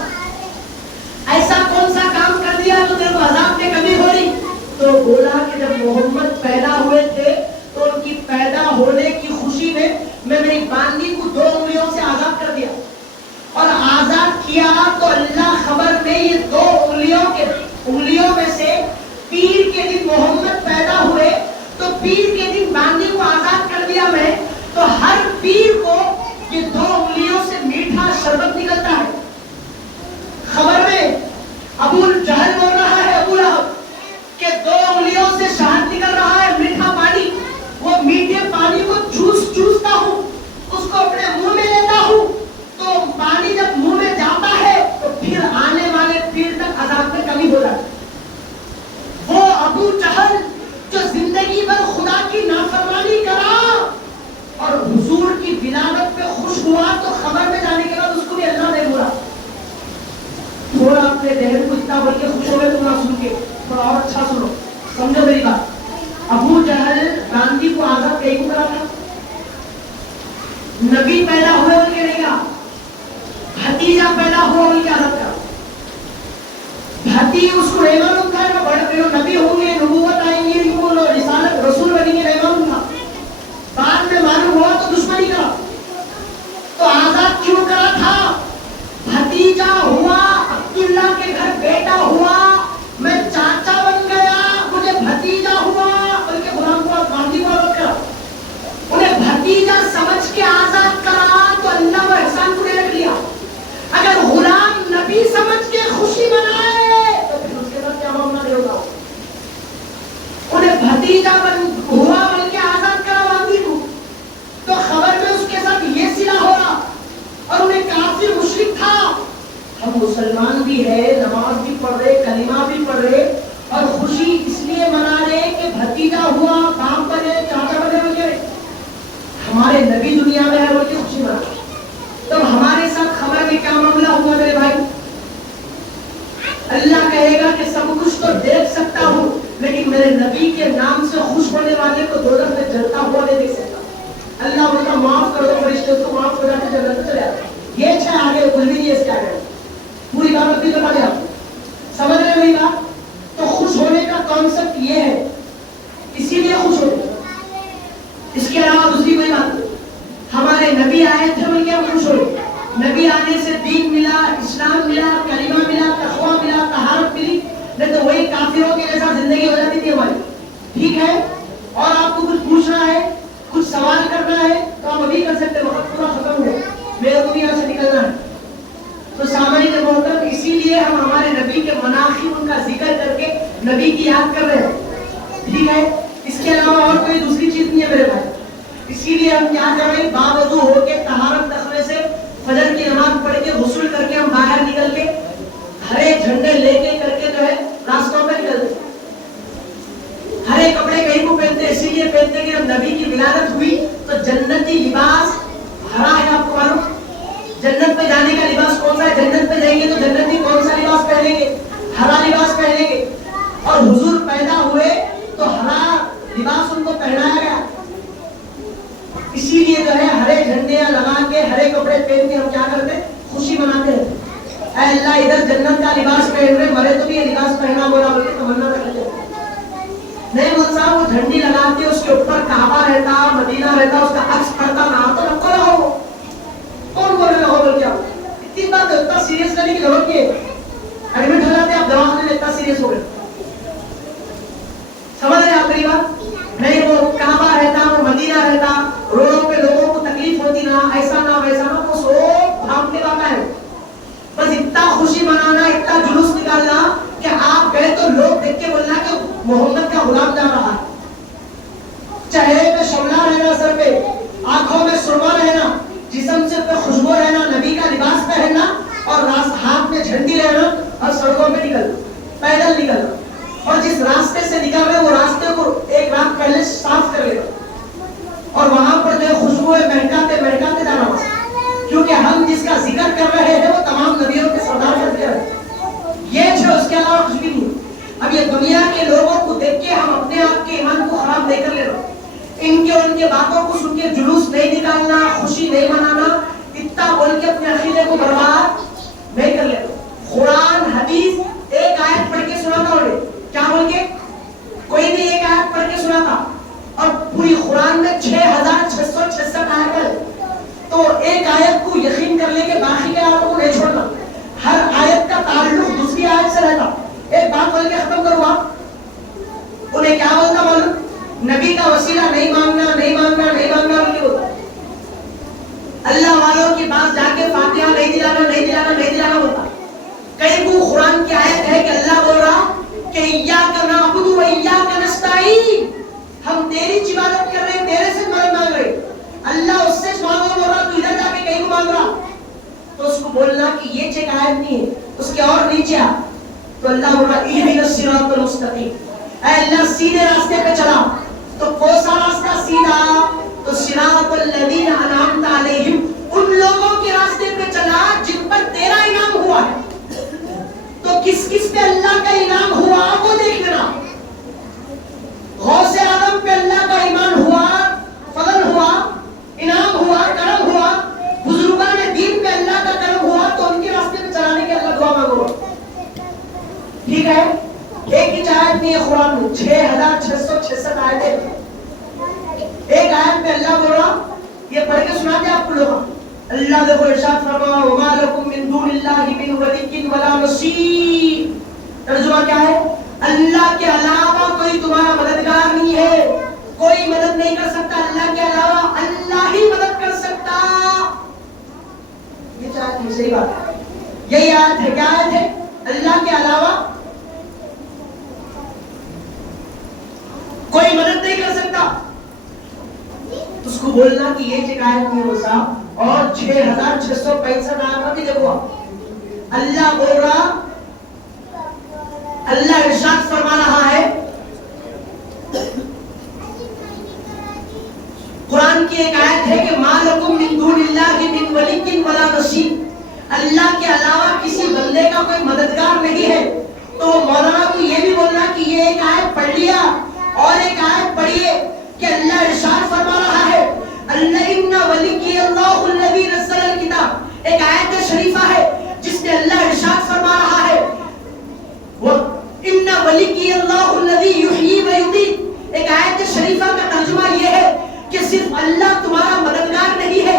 ایسا کون سا کام کر دیا تو تیرے کو عذاب میں کمی ہو رہی؟ تو بولا کہ جب محمد پیدا ہوئے تھے تو ان کی پیدا ہونے کی خوشی میں میری باندھی کو دو انگلیوں سے آزاد کر دیا، اور آزاد کیا تو اللہ خبر میں یہ دو انگلیوں میں سے پیر کے دن محمد پیدا ہوئے تو پیر کے دن باندھی کو آزاد کر دیا میں، تو ہر پیر کو یہ دو انگلیوں سے میٹھا شربت نکلتا ہے۔ خبر میں ابو جہل بول رہا ہے ابو لہب کہ دو انگلیوں سے شہد نکل رہا ہے، میٹھا پانی، وہ میٹھے پانی کو چوستا ہوں، اس کو اپنے منہ میں لیتا ہوں، تو پانی جب ہوا تو خبر میں جانے کے بعد اس کو بھی اللہ نے بولا. تھوڑا اپنے بہن کو اتنا بول کے خوش ہو گئے تم نہ سن کے, تھوڑا اور اچھا سنو, سمجھو میری بات. ابو جہل گاندھی کو آزاد کہیں کو کرا تھا؟ نبی پیدا ہوئے بول کے نہیں کہا, بھتیجا پیدا ہوا بول کے آزاد کرا. بھتی اس کو نہیں معلوم تھا کہ بڑے نبی ہوں گے, نبوت آئیں گی, ان کو رسالت رسول بنیں گے, نہیں معلوم تھا. بعد میں معلوم ہوا تو دشمنی کرا. تو آزاد کیوں کرا تھا؟ بھتیجا ہوا, عبداللہ کے گھر بیٹا ہوا, میں چاچا بن گیا, مجھے بھتیجا ہوا, بلکہ غلام کو گاندھی کو آزاد کرا. انہیں بھتیجا سمجھ کے آزاد کرا تو اللہ وہ احسان کو رکھ لیا. اگر غلام نبی سمجھ کے خوشی منائے تو پھر اس کے ساتھ کیا معاملہ نہیں ہوگا. انہیں بھتیجا ہوا بلکہ آزاد کرا گاندھی کو, تو خبر میں اس کے ساتھ یہ صلہ ہو رہا, اور انہیں کافر مشرک تھا. ہم مسلمان بھی ہے, نماز بھی پڑھ رہے, کلمہ بھی پڑھ رہے, اور خوشی اس لیے منا رہے کہ بھتیجا ہوا, باپ بنے, چاچا بنے وغیرہ. ہمارے نبی دنیا میں ہے بول کے خوشی منا رہے. تو ہمارے ساتھ خبر میں کیا معاملہ ہوا میرے بھائی؟ اللہ کہے گا کہ سب کچھ تو دیکھ سکتا ہوں, لیکن میرے نبی کے نام سے خوش ہونے والے کو دوزخ میں جلتا ہوا نہیں دیکھ سکتا. اللہ بولتا معاف کر دو, فرشتے اس کو معاف کر جاتے, جنت میں چلے جاتے. یہ اچھا ہے, آگے کچھ بھی نہیں ہے اس کے آگے. پوری بات اپنی بتا دیں, آپ سمجھ رہے میری بات؟ تو خوش ہونے کا کانسیپٹ یہ ہے, اسی لیے خوش ہوتے. اس کے علاوہ دوسری کوئی بات نہیں. ہمارے نبی آئے تھے بول کے ہم خوش ہوئے. نبی آنے سے دین ملا, اسلام ملا, کلمہ ملا, تقویٰ ملا, طہارت ملی, نہیں تو وہی کافروں کے جیسا زندگی ہو جاتی تھی ہماری. ٹھیک ہے, اور آپ کو کچھ پوچھنا ہے, کچھ سوال کرنا ہے تو آپ ابھی کر سکتے ہیں, وقت پورا ختم ہو, میرے کو بھی یہاں سے نکلنا ہے. تو سامعین محترم, اسی لیے ہم ہمارے نبی کے مناقب, ان کا ذکر کر کے نبی کی یاد کر رہے ہیں. ٹھیک ہے, اس کے علاوہ اور کوئی دوسری چیز نہیں ہے میرے بھائی. اسی لیے ہم کیا کر رہے ہیں, باوضو ہو کے طہارت تخوے سے فجر کی نماز پڑھ کے غسل کر کے ہم باہر نکل کے ہرے جھنڈے لے کے کر کے جو ہے راستوں پہ نکلتے. ہرے کپڑے کہیں کو پہنتے, اسی لیے پہنتے کہ جب نبی کی ولادت ہوئی تو جنتی لباس ہرا ہے. آپ کو معلوم جنت میں جانے کا لباس کون سا ہے؟ جنت میں جائیں گے تو جنتی کون سا لباس پہنیں گے؟ ہرا لباس پہنیں گے. اور حضور پیدا ہوئے تو ہرا لباس ان کو پہنایا گیا. اسی لیے جو ہے ہرے جھنڈیاں لگا کے, ہرے کپڑے پہن کے ہم کیا کرتے ہیں, خوشی مناتے ہیں. اے اللہ ادھر جنت کا لباس پہن رہے, مرے تو بھی یہ لباس پہنا بولا بول کے تمنا رکھ لیتے. نہیں مول صاحب, وہ جھنڈی لگاتے, اس کے اوپر کعبہ رہتا, مدینہ رہتا, اس کا عکس پڑتا نہ تو رکھو رہو. کون بول رہے ہو بول کیا؟ اتنی بات اتنا سیریس کرنے کی ضرورت نہیں ہے. ایڈمٹ ہو جاتے آپ دواخانے میں, اتنا سیریس ہو گئے. سمجھ رہے آپ میری بات؟ نہیں, وہ کعبہ رہتا, وہ مدینہ رہتا, روڈوں پہ لوگوں کو تکلیف ہوتی نہ, ایسا نہ ویسا نہ, وہ سب بھاگنے والا ہے. بس اتنا خوشی منانا, اتنا جلوس نکالنا کہ آپ گئے تو لوگ دیکھ کے بولنا کہ محمد کا غلام جا رہا ہے. چہرے پہ شملہ رہنا, سر پہ آنکھوں میں سرما رہنا, جسم سے پہ خوشبو رہنا, نبی کا لباس پہننا, اور ہاتھ میں جھنڈی رہنا, اور سڑکوں پہ نکلنا, پیدل نکلنا. اور جس راستے سے نکل رہے وہ راستے کو ایک رات پہلے صاف کر لینا, اور وہاں پر جو خوشبو مہکاتے مہکاتے جانا, کیونکہ ہم جس کا ذکر کر رہے ہیں وہ تمام نبیوں کے سردار کرتے ہیں. یہ جو اس کے علاوہ کچھ بھی نہیں. اب یہ دنیا کے لوگوں کو دیکھ کے ہم اپنے آپ کے ایمان کو خراب نہیں کر لینا, ان کے باتوں کو سن کے جلوس نہیں نکالنا, خوشی نہیں منانا, اتنا بول کے اپنے عقیدے کو برباد نہیں کر لینا. قرآن حدیث ایک آیت پڑھ کے سنا تھا, انہیں کیا بول کے, کوئی نہیں ایک آیت پڑھ کے سنا تھا, اور پوری قرآن میں 6666 آیت ہے. تو ایک آیت کو یقین کر لے کے باقی کے آیتوں کو نہیں چھوڑنا. ہر آیت کا تعلق دوسری آیت سے رہتا. ایک بات بول کے ختم کروں, آپ انہیں کیا بولتا معلوم, نبی کا وسیلہ نہیں مانگنا, نہیں مانگنا, نہیں مانگنا بول کے ہوتا. اللہ والوں کے پاس جا کے فاتحہ نہیں دلانا, نہیں دلانا, نہیں دلانا ہوتا. کئی کو قرآن کی آیت ہے کہ اللہ بول رہا کہ ایاک نعبد و ایاک نستعین, ہم تیری عبادت کر رہے ہیں, تیرے سے مدد مانگ رہے. اللہ اس سے مانگو بول رہا, تو ادھر جا کے کہیں کو مانگ رہا. تو اس کو بولنا کہ یہ چیک آیت نہیں ہے, اس کے اور نیچے آ. تو اللہ بول رہا اہدنا الصراط المستقیم, اے اللہ سیدھے راستے پہ چلا. تو کون سا راستہ سیدھا؟ تو صراط الذین انعمت علیہم, ان لوگوں ٹھیک ہے, ایک ہی آیت نہیں ہے قرآن میں, 6666 آیتیں. ایک آیت میں اللہ بول رہا, یہ پڑھ کے سنا دیں آپ کو لوگ. اللہ دیکھو ارشاد فرما وما لکم من دون اللہ من ولی ولا نصیر. ترجمہ کیا ہے؟ اللہ کے علاوہ کوئی تمہارا مددگار نہیں ہے, کوئی مدد نہیں کر سکتا اللہ کے علاوہ, اللہ ہی مدد کر سکتا. یہ چاہتے ہیں, صحیح بات ہے, یہی آیت ہے. کیا آیت ہے؟ اللہ کے علاوہ کوئی مدد نہیں کر سکتا. اس کو بولنا کہ یہ شکایت نہیں ہو صاحب, اور 6665 آیات بھی دیکھو. اللہ بول رہا, اللہ ارشاد فرما رہا ہے, قرآن کی ایک آیت ہے کہ ما لکم من دون اللہ من ولی ولا نصیر. اللہ کے علاوہ کسی بندے کا کوئی مددگار نہیں ہے. تو مولانا کو یہ بھی بولنا کہ یہ ایک آیت پڑھ لیا اور ایک آیت پڑھیے کہ اللہ ارشاد فرما رہا ہے اللہ ان ولی اللہ الذی نزل الکتاب. ایک آیت شریفہ ہے جس میں اللہ ارشاد فرما رہا ہے ان ولی اللہ الذی یحیی و یمیت. ایک آیت شریفہ کا ترجمہ یہ ہے کہ صرف اللہ تمہارا مددگار نہیں ہے,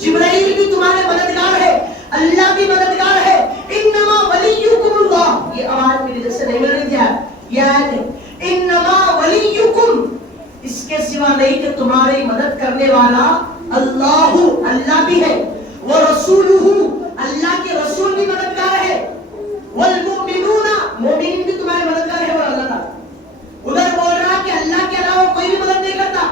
جبرائیل بھی تمہارے مددگار ہے, اللہ بھی مددگار ہے. انما ولیکم اللہ, یہ آواز میری جیسے سے نہیں مل رہی تھی, یہ آیت ہے انما ولیکم, اس کے سوا نہیں کہ تمہاری مدد کرنے والا اللہ, اللہ بھی ہے, ورسولہ, اللہ کے رسول بھی مددگار ہے, والمؤمنون, مومنین بھی تمہارے مددگار ہے. اور اللہ تعالیٰ ادھر بول رہا کہ اللہ کے علاوہ کوئی بھی مدد نہیں کرتا,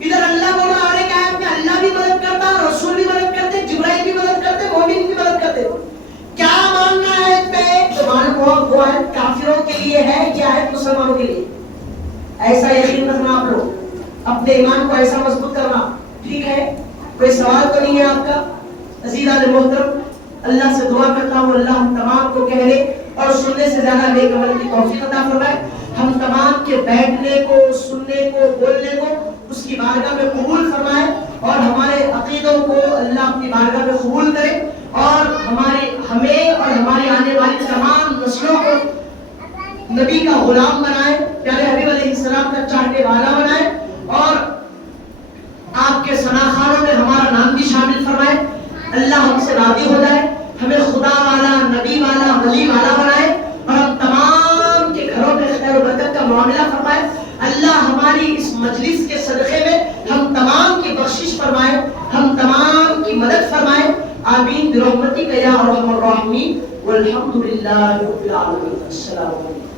ادھر اللہ بول رہا اور ایک آیت میں اللہ بھی مدد کرتا, رسول بھی مدد کرتے, جبرائیل بھی مدد کرتے, مومن بھی مدد کرتے. کیا ماننا ہے آیت پہ؟ تو ماننا وہ آیت کافروں کے لیے ہے, یہ آیت مسلمانوں کے لیے. ایسا یقین رکھنا آپ لوگ, اپنے ایمان کو ایسا مضبوط کرنا. ٹھیک ہے, کوئی سوال تو نہیں ہے آپ کا؟ عزیزان محترم, اللہ سے دعا کرتا ہوں اللہ ہم تمام کو کہنے اور سننے سے زیادہ نیک عمل کی توفیق عطا فرمائے. ہم تمام کے بیٹھنے کو, سننے کو, بولنے کو اس کی بارگاہ میں قبول فرمائے, اور ہمارے عقیدوں کو اللہ اپنی بارگاہ میں قبول کرے, اور ہمیں اور ہماری آنے والی تمام نسلوں کو نبی کا غلام بنائے, پیارے حبیب علیہ السلام کا چاہنے والا بنائے, اور آپ کے ثناخانوں میں ہمارا نام بھی شامل فرمائے. اللہ ہم سے راضی ہو جائے, ہمیں خدا والا, نبی والا, ولی والا بنائے, اور ہم تمام کے گھروں میں خیر و برکت کا معاملہ فرمائے. اللہ ہماری اس مجلس کے صدقے میں ہم تمام کی بخشش فرمائے, ہم تمام کی مدد فرمائے. آمین برحمتک یا ارحم الراحمین, والحمد للہ رب العالمین. السلام علیکم.